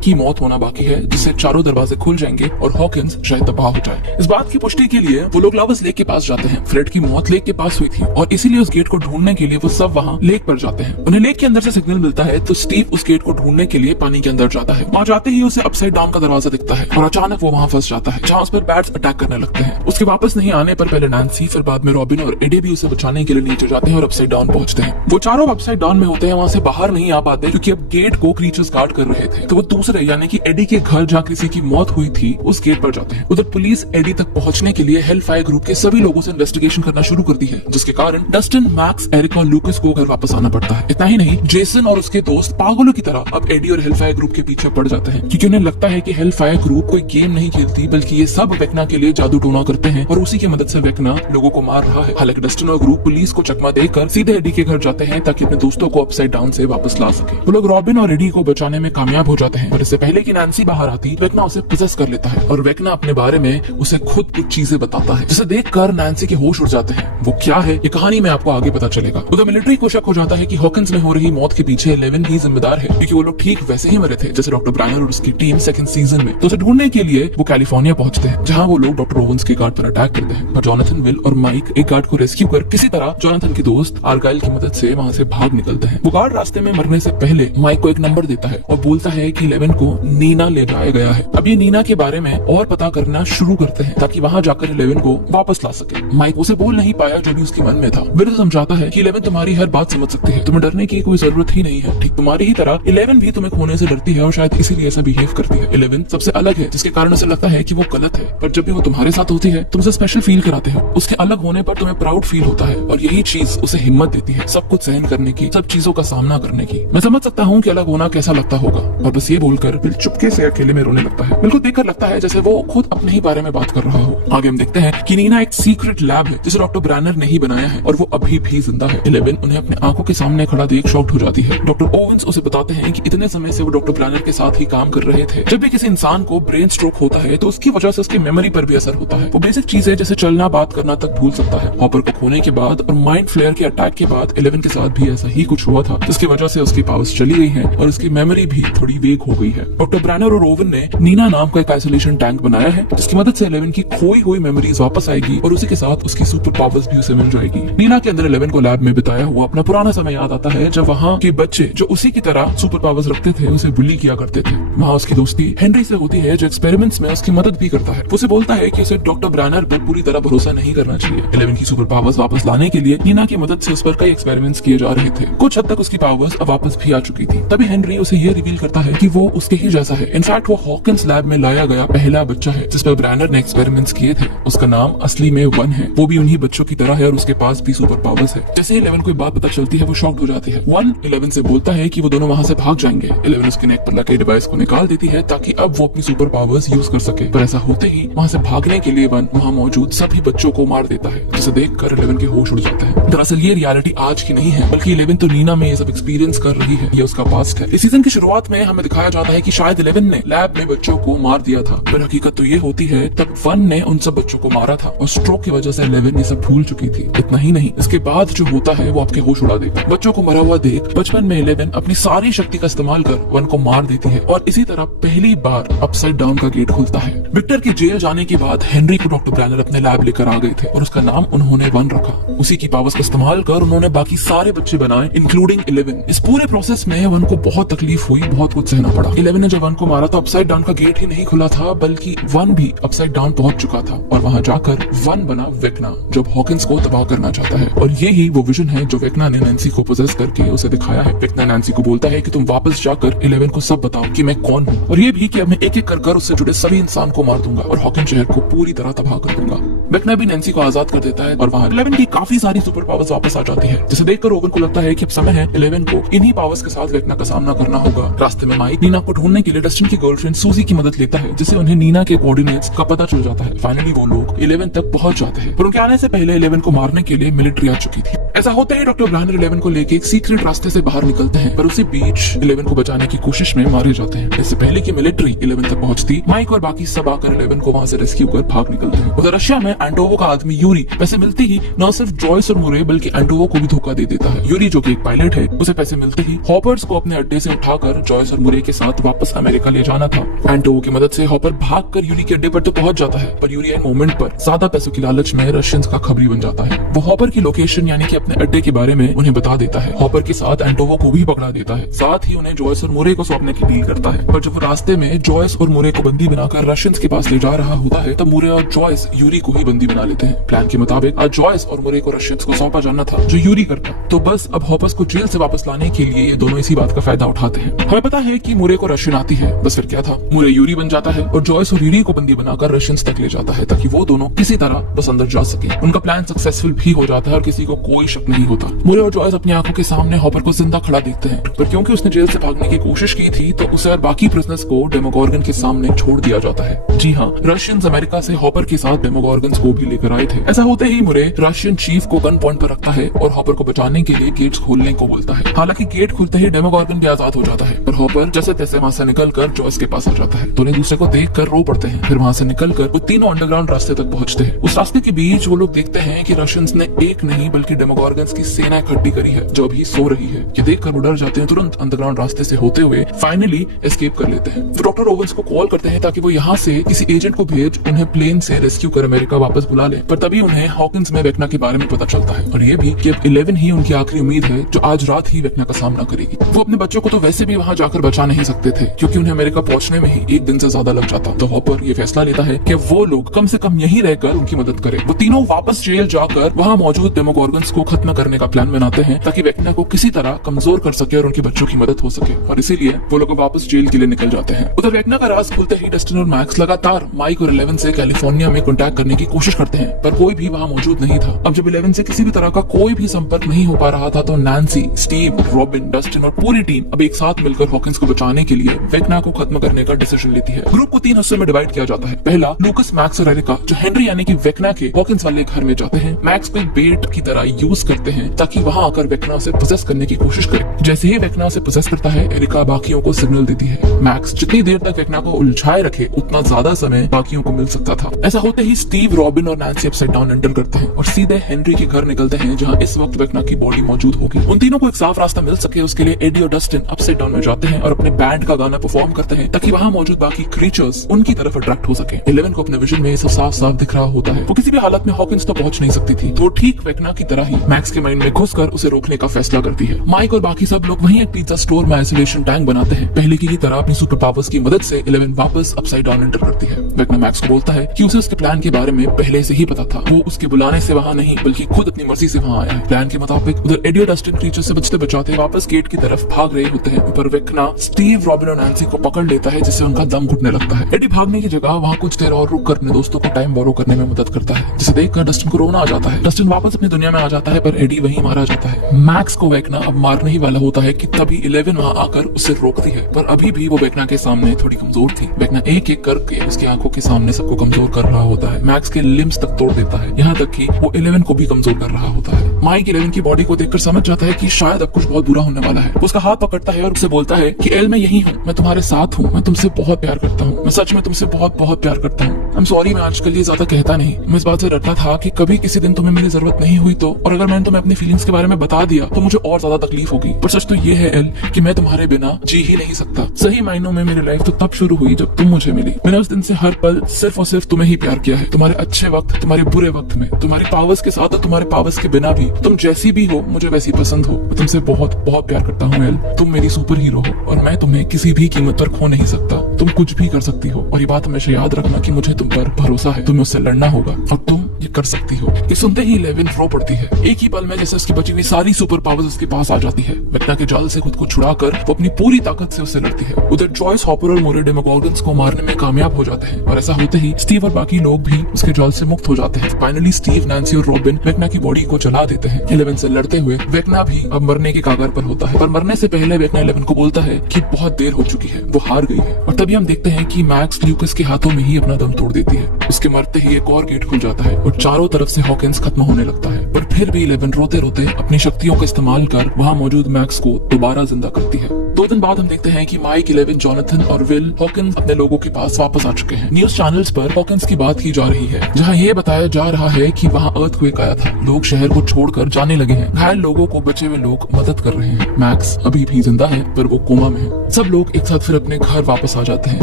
की मौत होना बाकी है, जिससे चारों दरवाजे खुल जाएंगे और हॉकिंस शायद तबाह हो जाए। इस बात की पुष्टि के लिए वो लोग लवर्स लेक के पास जाते हैं। फ्रेड की मौत लेक के पास हुई थी और इसीलिए उस गेट को ढूंढने के लिए वो सब वहाँ लेक पर जाते हैं। उन्हें लेक के अंदर से सिग्नल मिलता है, तो स्टीव उस गेट को ढूंढने के लिए पानी के अंदर जाता है। वहाँ जाते ही उसे अपसाइड डाउन का दरवाजा दिखता है और अचानक वो वहाँ फंस जाता है, जहाँ उस पर बैट्स अटैक करने लगते हैं। उसके वापस नहीं आने पर पहले नैन्सी, फिर बाद में रॉबिन और एडी भी उसे बचाने के लिए नीचे जाते हैं और अपसाइड डाउन पहुंचते हैं। वो चारों अपसाइड डाउन में होते हैं, वहाँ से बाहर नहीं आ पाते क्योंकि अब गेट को क्रीचर्स गार्ड कर रहे थे। तो वो दूसरे यानी कि एडी के घर जहाँ किसी की मौत हुई थी उस गेट पर जाते हैं। उधर पुलिस एडी तक पहुंचने के लिए हेलफायर ग्रुप के सभी लोगों से इन्वेस्टिगेशन करना शुरू करती है, जिसके कारण डस्टिन, मैक्स, एरिक और लूकस को घर वापस आना पड़ता है। इतना ही नहीं, जेसन और उसके दोस्त पागलों की तरह अब एडी और हेलफायर ग्रुप के पीछे पड़ जाते हैं, क्योंकि उन्हें लगता है कि हेलफायर ग्रुप कोई गेम नहीं खेलती, बल्कि ये सब वेक्ना के लिए जादू टोना करते हैं और उसी की मदद से वेक्ना लोगों को मार रहा है। हालांकि डस्टिन और ग्रुप पुलिस को चकमा देकर सीधे एडी के घर जाते हैं ताकि अपने दोस्तों को अपसाइड डाउन से वापस ला सके। वो लोग रॉबिन और एडी को बचाने में कामयाब हो जाते हैं, और इससे पहले कि नैन्सी बाहर आती, वेक्ना उसे पोजेस कर लेता है और वेक्ना अपने बारे में उसे खुद कुछ चीजें बताता है, जिसे देखकर नैन्सी के होश उड़ जाते हैं। वो क्या है ये कहानी में आपको आगे पता चलेगा। उधर मिलिट्री को शक हो जाता है कि हॉकिंस में हो रही मौत के पीछे 11 ही जिम्मेदार है, क्योंकि वो लोग ठीक वैसे ही मरे थे जैसे डॉक्टर ब्रायनर और उसकी टीम सेकंड सीजन में। तो उसे ढूंढने के लिए वो कैलिफोर्निया पहुंचते हैं, जहां वो लोग डॉक्टर ओवेंस के गार्ड पर अटैक करते हैं। और जॉनथन, विल और माइक एक गार्ड को रेस्क्यू कर किसी तरह जॉनथन के दोस्त आर्गाइल की मदद से वहां से भाग निकलते हैं। वो गार्ड रास्ते में मरने से पहले माइक को एक नंबर देता है और बोलता है कि 11 को नीना ले जाया गया है। अब ये नीना के बारे में और पता करना शुरू करते हैं ताकि वहां जाकर 11 को वापस ला सके। माइक उसे बोल नहीं पाया जो भी उसके मन में था। विल समझाता है कि 11 तुम्हारी हर बात समझ सकती है, तुम्हें डरने की कोई जरूरत ही नहीं है। ठीक तुम्हारी ही तरह 11 भी तुम्हें खोने से डरती है और शायद इसीलिए ऐसा बिहेव करती है। 11 सबसे अलग है, जिसके कारण उसे लगता है कि वो गलत है, पर जब भी वो तुम्हारे साथ होती है तुम उसे स्पेशल फील कराते हो। उसके अलग होने पर तुम्हें प्राउड फील होता है और यही चीज उसे हिम्मत देती है सब कुछ सहन करने की, सब चीजों का सामना करने की। मैं समझ सकता हूँ कि अलग होना कैसा लगता होगा। और बस ये बोलकर विल चुपके से अकेले में रोने लगता है। बिल्कुल देखकर लगता है जैसे वो खुद अपने ही बारे में बात कर रहा हो। आगे हम देखते हैं कि नीना एक सीक्रेट लैब है जिसे डॉक्टर ब्रायनर ने ही बनाया है और वो अभी भी जिंदा है। 11 उन्हें अपने आंखों के सामने खड़ा देख शॉक्ड हो जाती है। डॉक्टर ओवेंस उसे बताते हैं कि इतने समय से वो डॉक्टर ब्रायनर के साथ ही काम कर रहे थे। जब भी किसी इंसान को ब्रेन स्ट्रोक होता है तो उसकी वजह से उसकी मेमोरी पर भी असर होता है। वो बेसिक चीजें जैसे चलना, बात करना तक भूल सकता है। हॉपर को खोने के बाद और माइंड फ्लेयर के अटैक के बाद 11 के साथ भी ऐसा ही कुछ हुआ था, जिसकी वजह से उसकी पावर्स चली गई हैं और उसकी मेमोरी भी थोड़ी वेग हो गई है। डॉक्टर ब्रायनर और ओवन ने नीना नाम का एक आइसोलेशन टैंक बनाया है, जिसकी मदद से 11 की खोई हुई मेमोरीज वापस आएगी और उसी के साथ उसकी सुपर पावर्स भी उसे मिल जाएगी। नीना के अंदर 11 को लैब में बिताया हुआ अपना पुराना समय याद आता है, जब वहाँ के बच्चे जो उसी की तरह सुपर पावर्स रखते थे उसे बुली किया करते थे। है। वहाँ उसकी दोस्ती हेनरी से होती है जो एक्सपेरिमेंट्स में उसकी मदद भी करता है। उसे बोलता है कि उसे डॉक्टर ब्रैनर पर पूरी तरह भरोसा नहीं करना चाहिए। 11 की सुपर पावर्स वापस लाने के लिए नीना की मदद से उस पर कई एक्सपेरिमेंट्स किए जा रहे थे। कुछ हद तक उसकी पावर्स अब वापस भी आ चुकी थी। तभी हेनरी उसे ये रिवील करता है कि वो उसके ही जैसा है। इनफैक्ट वो हॉकिंस लैब में लाया गया पहला बच्चा है जिस पर ब्रैनर ने एक्सपेरिमेंट्स किए थे। उसका नाम असली में वन है। वो भी उन्हीं बच्चों की तरह है और उसके पास भी सुपर पावर्स है। जैसे ही 11 को ये बात पता चलती है वो शॉक्ड हो जाती है। वन 11 से बोलता है कि वो दोनों वहाँ से भाग जाएंगे। 11 उसके नेक पर लगे डिवाइस को निकाल देती है ताकि अब वो अपनी सुपर पावर्स यूज कर सके। पर ऐसा होते ही वहाँ से भागने के लिए वन वहाँ मौजूद सभी बच्चों को मार देता है, जिसे देखकर 11 के होश उड़ जाता है। दरअसल ये रियलिटी आज की नहीं है, बल्कि 11 तो नीना में ये सब एक्सपीरियंस कर रही है। ये उसका पास्ट है। इस सीजन की शुरुआत में हमें दिखाया जाता है कि शायद 11 ने लैब में बच्चों को मार दिया था, पर हकीकत तो ये होती है तब वन ने उन सब बच्चों को मारा था और स्ट्रोक की वजह से 11 ये सब भूल चुकी थी। इतना ही नहीं, इसके बाद जो होता है वो आपके होश उड़ा देगा। बच्चों को मरा हुआ देख बचपन में 11 अपनी सारी शक्ति का इस्तेमाल कर वन को मार देती है और इसी तरह पहली बार अपसाइड डाउन का गेट खुलता है। विक्टर के जेल जाने के बाद हेनरी को डॉक्टर ब्रैनर अपने लैब लेकर आ गए थे और उसका नाम उन्होंने वन रखा। उसी की पावर्स का इस्तेमाल कर उन्होंने बाकी सारे बच्चे बनाए, इंक्लूडिंग 11। इस पूरे प्रोसेस में वन को बहुत तकलीफ हुई, बहुत कुछ सहना पड़ा। 11 ने जब वन को मारा तो अपसाइड डाउन का गेट ही नहीं खुला था, बल्कि वन भी अपसाइड डाउन पहुंच चुका था और वहां जाकर वन बना वेक्ना, जो हॉकिंस को तबाह करना चाहता है। और ये ही वो विजन है जो वेक्ना ने नैन्सी को पोजेस करके उसे दिखाया है। वेक्ना नैन्सी को बोलता है कि तुम वापस जाकर 11 को सब बताओ कि मैं कौन हूँ, और ये भी कि अब मैं एक एक कर उससे जुड़े सभी इंसान को मार दूंगा और हॉकिंस शहर को पूरी तरह तबाह कर दूंगा। वेक्ना भी नैन्सी को आजाद कर देता है और वहाँ 11 की काफी सारी सुपर पावर्स वापस आ जाती है, जिसे देखकर ओवन को लगता है कि अब समय है 11 को इन्हीं पावर्स के साथ वेक्ना का सामना करना होगा। रास्ते में माइक नीना को ढूंढने के लिए डस्टिन की गर्लफ्रेंड सूजी की मदद लेता है, जिससे उन्हें नीना के कोऑर्डिनेट्स का पता चल जाता है। फाइनली वो लोग 11 तक पहुंच जाते हैं, पर उनके आने से पहले 11 को मारने के लिए मिलिट्री आ चुकी थी। ऐसा होते ही डॉक्टर ब्रैनर 11 को लेके एक सीक्रेट रास्ते से बाहर निकलते हैं, पर उसी बीच 11 को बचाने की कोशिश में मारे जाते हैं। इससे पहले कि मिलिट्री 11 तक पहुंचती, माइक और बाकी सब आकर 11 को वहां से रेस्क्यू कर भाग निकलते हैं। उधर रशिया में एंटोवो का आदमी यूरी पैसे मिलते ही न सिर्फ जॉयस और मुरे बल्कि एंटोवो को भी धोखा दे देता है। यूरी जो कि एक पायलट है, उसे पैसे मिलते ही हॉपर्स को अपने अड्डे से उठाकर जॉयस और मुरे के साथ वापस अमेरिका ले जाना था। एंटोवो की मदद से हॉपर भागकर यूरी के अड्डे पर तो पहुंच जाता है, पर यूरी एंड मोमेंट पर ज्यादा पैसों की लालच में रशियंस का खबरी बन जाता है। वो हॉपर की लोकेशन यानी कि अपने अड्डे के बारे में उन्हें बता देता है। हॉपर के साथ एंटोवो को भी पकड़ा देता है, साथ ही उन्हें जॉयस और मुरे को सौंपने की डील करता है। पर जब वो रास्ते में जॉयस और मुरे को बंदी बनाकर रशियंस के पास ले जा रहा होता है, तब मुरे और जॉयस यूरी को ही बंदी बना लेते हैं। प्लान के मुताबिक आज जॉयस और मुरे को रशियंस को सौंपा जाना था, जो यूरी करता। तो बस अब हॉपर्स को जेल से वापस लाने के लिए ये दोनों इसी बात का फायदा उठाते हैं। हमें पता है कि मुरे को रशियन आती है, बस फिर क्या था, मुरे यूरी बन जाता है और जॉयस और यूरी को बंदी बनाकर रशियंस तक ले जाता है ताकि वो दोनों किसी तरह बस अंदर जा सके। उनका प्लान सक्सेसफुल भी हो जाता है और किसी को कोई शक नहीं होता। मुरे और जॉयस अपनी आंखों के सामने हॉपर को जिंदा खड़ा देखते हैं, पर क्योंकि उसने जेल से भागने की कोशिश की थी तो उसे और बाकी प्रिजनर्स को डेमोगोर्गन के सामने छोड़ दिया जाता है। जी हाँ, रशियंस अमेरिका से हॉपर के साथ डेमोगोर्गन्स को भी लेकर आए थे। ऐसा होते ही मुरे रशियन चीफ को गन पॉइंट पर रखता है और हॉपर को बचाने के लिए गेट्स खोलने को बोलता है। हालांकि गेट खुलते ही डेमोगोर्गन भी आजाद हो जाता है, पर हॉपर जैसे तैसे वहां से निकलकर जॉयस के पास आ जाता है। दोनों दूसरे को देखकर रो पड़ते हैं। फिर वहां से निकलकर वो तीनों अंडरग्राउंड रास्ते तक पहुंचते हैं। उस रास्ते के बीच वो लोग देखते हैं कि रशियंस ने एक नहीं बल्कि डेमोगोर्गन्स की सेना इकट्ठी करी है जो अभी सो रही है। ये देखकर वो डर जाते हैं, तुरंत अंडरग्राउंड रास्ते से होते हुए फाइनली एस्केप कर लेते हैं। तो डॉक्टर ओवेंस को कॉल करते हैं ताकि वो यहाँ से किसी एजेंट को भेज उन्हें प्लेन से रेस्क्यू कर अमेरिका वापस बुला ले, पर तभी उन्हें हॉकिंस में वेक्ना के बारे में पता चलता है और ये भी कि अब 11 ही उनकी आखिरी उम्मीद है जो आज रात ही वेक्ना का सामना करेगी। वो अपने बच्चों को तो वैसे भी वहां जाकर बचा नहीं सकते थे क्योंकि उन्हें अमेरिका पहुंचने में ही एक दिन से ज्यादा लग जाता। तो हॉपर ये फैसला लेता है कि वो लोग कम से कम यहीं रहकर उनकी मदद करें। वो तीनों वापस जेल जाकर वहां मौजूद डेमोगोर्गन्स को खत्म करने का प्लान बनाते हैं ताकि वेक्ना को किसी तरह कमजोर कर सके और उनके बच्चों की मदद हो सके, और इसीलिए वो लोग वापस जेल के लिए निकल जाते हैं। उधर वेक्ना का राज खुलते ही डस्टिन और मैक्स लगातार माइक और 11 से कैलिफोर्निया में कॉन्टैक्ट करने की कोशिश करते हैं, पर कोई भी वहां मौजूद नहीं था। अब जब 11 से किसी भी तरह का कोई भी संपर्क नहीं हो पा रहा था तो नैन्सी, स्टीव, रॉबिन, डस्टिन और पूरी टीम अब एक साथ मिलकर हॉकिंस को बचाने के लिए वेक्ना को खत्म करने का डिसीजन लेती है। ग्रुप को 3 हिस्सों में डिवाइड किया जाता है। पहला लूकस, मैक्स और एरिका जो हेनरी यानी कि वेक्ना के हॉकिंस वाले घर में जाते हैं। मैक्स को एक बेट की तरह यूज करते हैं ताकि वहां आकर वेक्ना से पोसेस करने की कोशिश करे। जैसे ही वेक्ना से पोसेस करता है, एरिका बाकियों को सिग्नल देती है। मैक्स जितनी देर तक वेक्ना को उलझाए रखे उतना ज्यादा समय बाकियों को मिल सकता था। ऐसा होते ही स्टीव, रॉबिन और नैन्सी अपसाइड डाउन एंटर करते हैं और सीधे हेनरी के घर निकलते हैं जहां इस वक्त वेक्ना की बॉडी मौजूद होगी। उन तीनों को एक साफ रास्ता मिल सके उसके लिए एडी और डस्टिन अपसाइड डाउन में जाते हैं और अपने बैंड का गाना परफॉर्म करते हैं ताकि वहां मौजूद बाकी क्रीचर्स उनकी तरफ अट्रैक्ट हो सके। 11 को अपने विजन में सब साफ साफ दिख रहा होता है। वो किसी भी हालत में हॉकिंस तो पहुंच नहीं सकती थी, तो ठीक वेक्ना की तरह ही मैक्स के माइंड में घुसकर उसे रोकने का फैसला करती है। माइक और बाकी सब लोग वहीं एक पिज्जा स्टोर में आइसोलेशन टैंक बनाते हैं। पहले बाल्की की तरह अपनी सुपर पावर्स की मदद से 11 वापस अपसाइड डाउन एंटर करती है। वेक्ना मैक्स को बोलता है कि उसे उसके प्लान के बारे में पहले से ही पता था। वो उसके बुलाने से वहां नहीं बल्कि खुद अपनी मर्जी से वहां आया है। प्लान के मुताबिक उधर एडी और डस्टिन क्रीचर से बचते बचाते वापस गेट की तरफ भाग रहे होते हैं, पर वेक्ना स्टीव, रॉबिन और नैन्सी को पकड़ लेता है, जिससे उनका दम घुटने लगता है। एडी भागने की जगह वहां कुछ देर और रुक कर अपने दोस्तों को टाइम बोरो करने में मदद करता है, जिसे देखकर डस्टिन को रोना आ जाता है। डस्टिन वापस अपनी दुनिया में आ जाता है, पर एडी वहीं मारा जाता है। मैक्स को वेक्ना अब मारने ही वाला होता है कि तभी 11 वहां आकर उसे रोकती है, पर अभी भी वो वेक्ना के सामने थोड़ी कमजोर थी। वेक्ना एक एक करके उसकी आंखों के सामने सबको कमजोर कर रहा होता है। मैक्स के लिम्स तक तोड़ देता है, यहाँ तक कि वो 11 को भी कमजोर कर रहा होता है। माइक 11 की बॉडी को देखकर समझ जाता है कि शायद अब कुछ बहुत बुरा होने वाला है। वो उसका हाथ पकड़ता है और उसे बोलता है कि एल, मैं यही हूँ, मैं तुम्हारे साथ हूँ, मैं तुमसे बहुत प्यार करता हूँ, मैं सच में तुमसे बहुत बहुत प्यार करता हूँ। आई एम सॉरी, मैं आजकल ये ज्यादा कहता नहीं। मैं इस बात से डरता था कि कभी किसी दिन तुम्हें मेरी जरूरत नहीं हुई तो, और अगर मैंने तुम्हें अपनी फीलिंग्स के बारे में बता दिया तो मुझे और ज्यादा तकलीफ होगी। पर सच तो ये है एल कि मैं तुम्हारे बिना जी ही नहीं सकता। सही मायनों में मेरी लाइफ तो तब शुरू हुई जब तुम मुझे मिली। मैंने उस दिन से हर पल सिर्फ और सिर्फ तुम्हें ही प्यार किया है, तुम्हारे अच्छे वक्त, तुम्हारे बुरे वक्त में, तुम्हारी पावर्स के साथ और तुम्हारे पावर्स के बिना भी। तुम जैसी भी हो मुझे वैसी पसंद हो। मैं तुमसे बहुत बहुत प्यार करता हूँ एल। तुम मेरी सुपर हीरो हो और मैं तुम्हें किसी भी कीमत पर खो नहीं सकता। तुम कुछ भी कर सकती हो और ये बात हमेशा याद रखना कि मुझे तुम पर भरोसा है। तुम्हें उससे लड़ना होगा और तुम ये कर सकती हो। ये सुनते ही 11 रो पड़ती है। एक ही पल में जैसे उसकी बची हुई सारी सुपर पावर्स उसके पास आ जाती है। वेक्ना के जाल से खुद को छुड़ाकर वो अपनी पूरी ताकत से उससे लड़ती है। उधर जॉयस, हॉपर और मोरे डेमोगोर्गन्स को मारने में कामयाब हो जाते हैं, और ऐसा होते ही स्टीव और बाकी लोग भी उसके जाल से मुक्त हो जाते हैं। फाइनली स्टीव, नैन्सी और रॉबिन वेक्ना की बॉडी को जला देते हैं। 11 से लड़ते हुए वेक्ना भी अब मरने के कागार पर होता है, पर मरने से पहले वेक्ना 11 को बोलता है कि बहुत देर हो चुकी है, वो हार गई है। और तभी हम देखते हैं कि मैक्स ल्यूकस के हाथों में ही अपना दम तोड़ देती है। उसके मरते ही एक और गेट खुल जाता है और चारों तरफ से हॉकिंस खत्म होने लगता है, पर फिर भी 11 रोते रोते अपनी शक्तियों का इस्तेमाल कर वहां मौजूद मैक्स को दोबारा जिंदा करती है। 2 दिन बाद हम देखते हैं कि माइक, 11, जॉनथन और विल हॉकिंस अपने लोगों के पास वापस आ चुके हैं। न्यूज चैनल्स पर हॉकिंस की बात की जा रही है, जहां ये बताया जा रहा है कि वहां अर्थक्वेक आया था, लोग शहर को छोड़कर जाने लगे हैं, घायल लोगों को बचे हुए लोग मदद कर रहे हैं। मैक्स अभी भी जिंदा है, पर वो कोमा में है। सब लोग एक साथ फिर अपने घर वापस आ जाते हैं,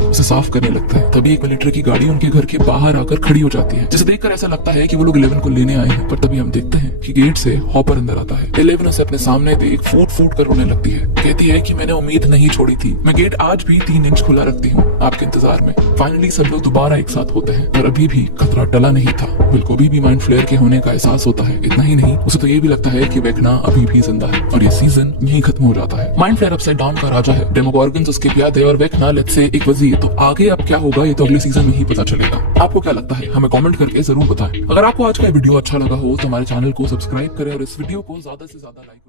उसे साफ करने लगते हैं। तभी एक मिलिट्री की गाड़ी उनके घर के बाहर आकर खड़ी हो जाती है, जिसे देखकर ऐसा लगता है कि वो लोग 11 को लेने आए हैं। पर तभी हम देखते हैं कि गेट से हॉपर अंदर आता है। 11 उसे अपने सामने देख फूट फूट कर रोने लगती है। कहती है कि मैंने उम्मीद नहीं छोड़ी थी, मैं गेट आज भी 3 इंच खुला रखती हूँ आपके इंतजार में। फाइनली सब लोग दोबारा एक साथ होते हैं, पर अभी भी खतरा टला नहीं था। विल को भी माइंड फ्लेयर के होने का एहसास होता है। इतना ही नहीं, उसे तो ये भी लगता है कि वेक्ना अभी भी जिंदा है, और ये सीजन यहीं खत्म हो जाता है। माइंड फ्लेयर अपसाइड डाउन का राजा है, डेमोगोर्गन्स उसके प्यादे और वेक्ना लेट्स से एक वजीर। तो आगे अब क्या होगा ये तो अगले सीजन में ही पता चलेगा। आपको क्या लगता है हमें कमेंट करके जरूर बताएं। अगर आपको आज का वीडियो अच्छा लगा हो तो हमारे चैनल को सब्सक्राइब करें और इस वीडियो को ज्यादा से ज्यादा लाइक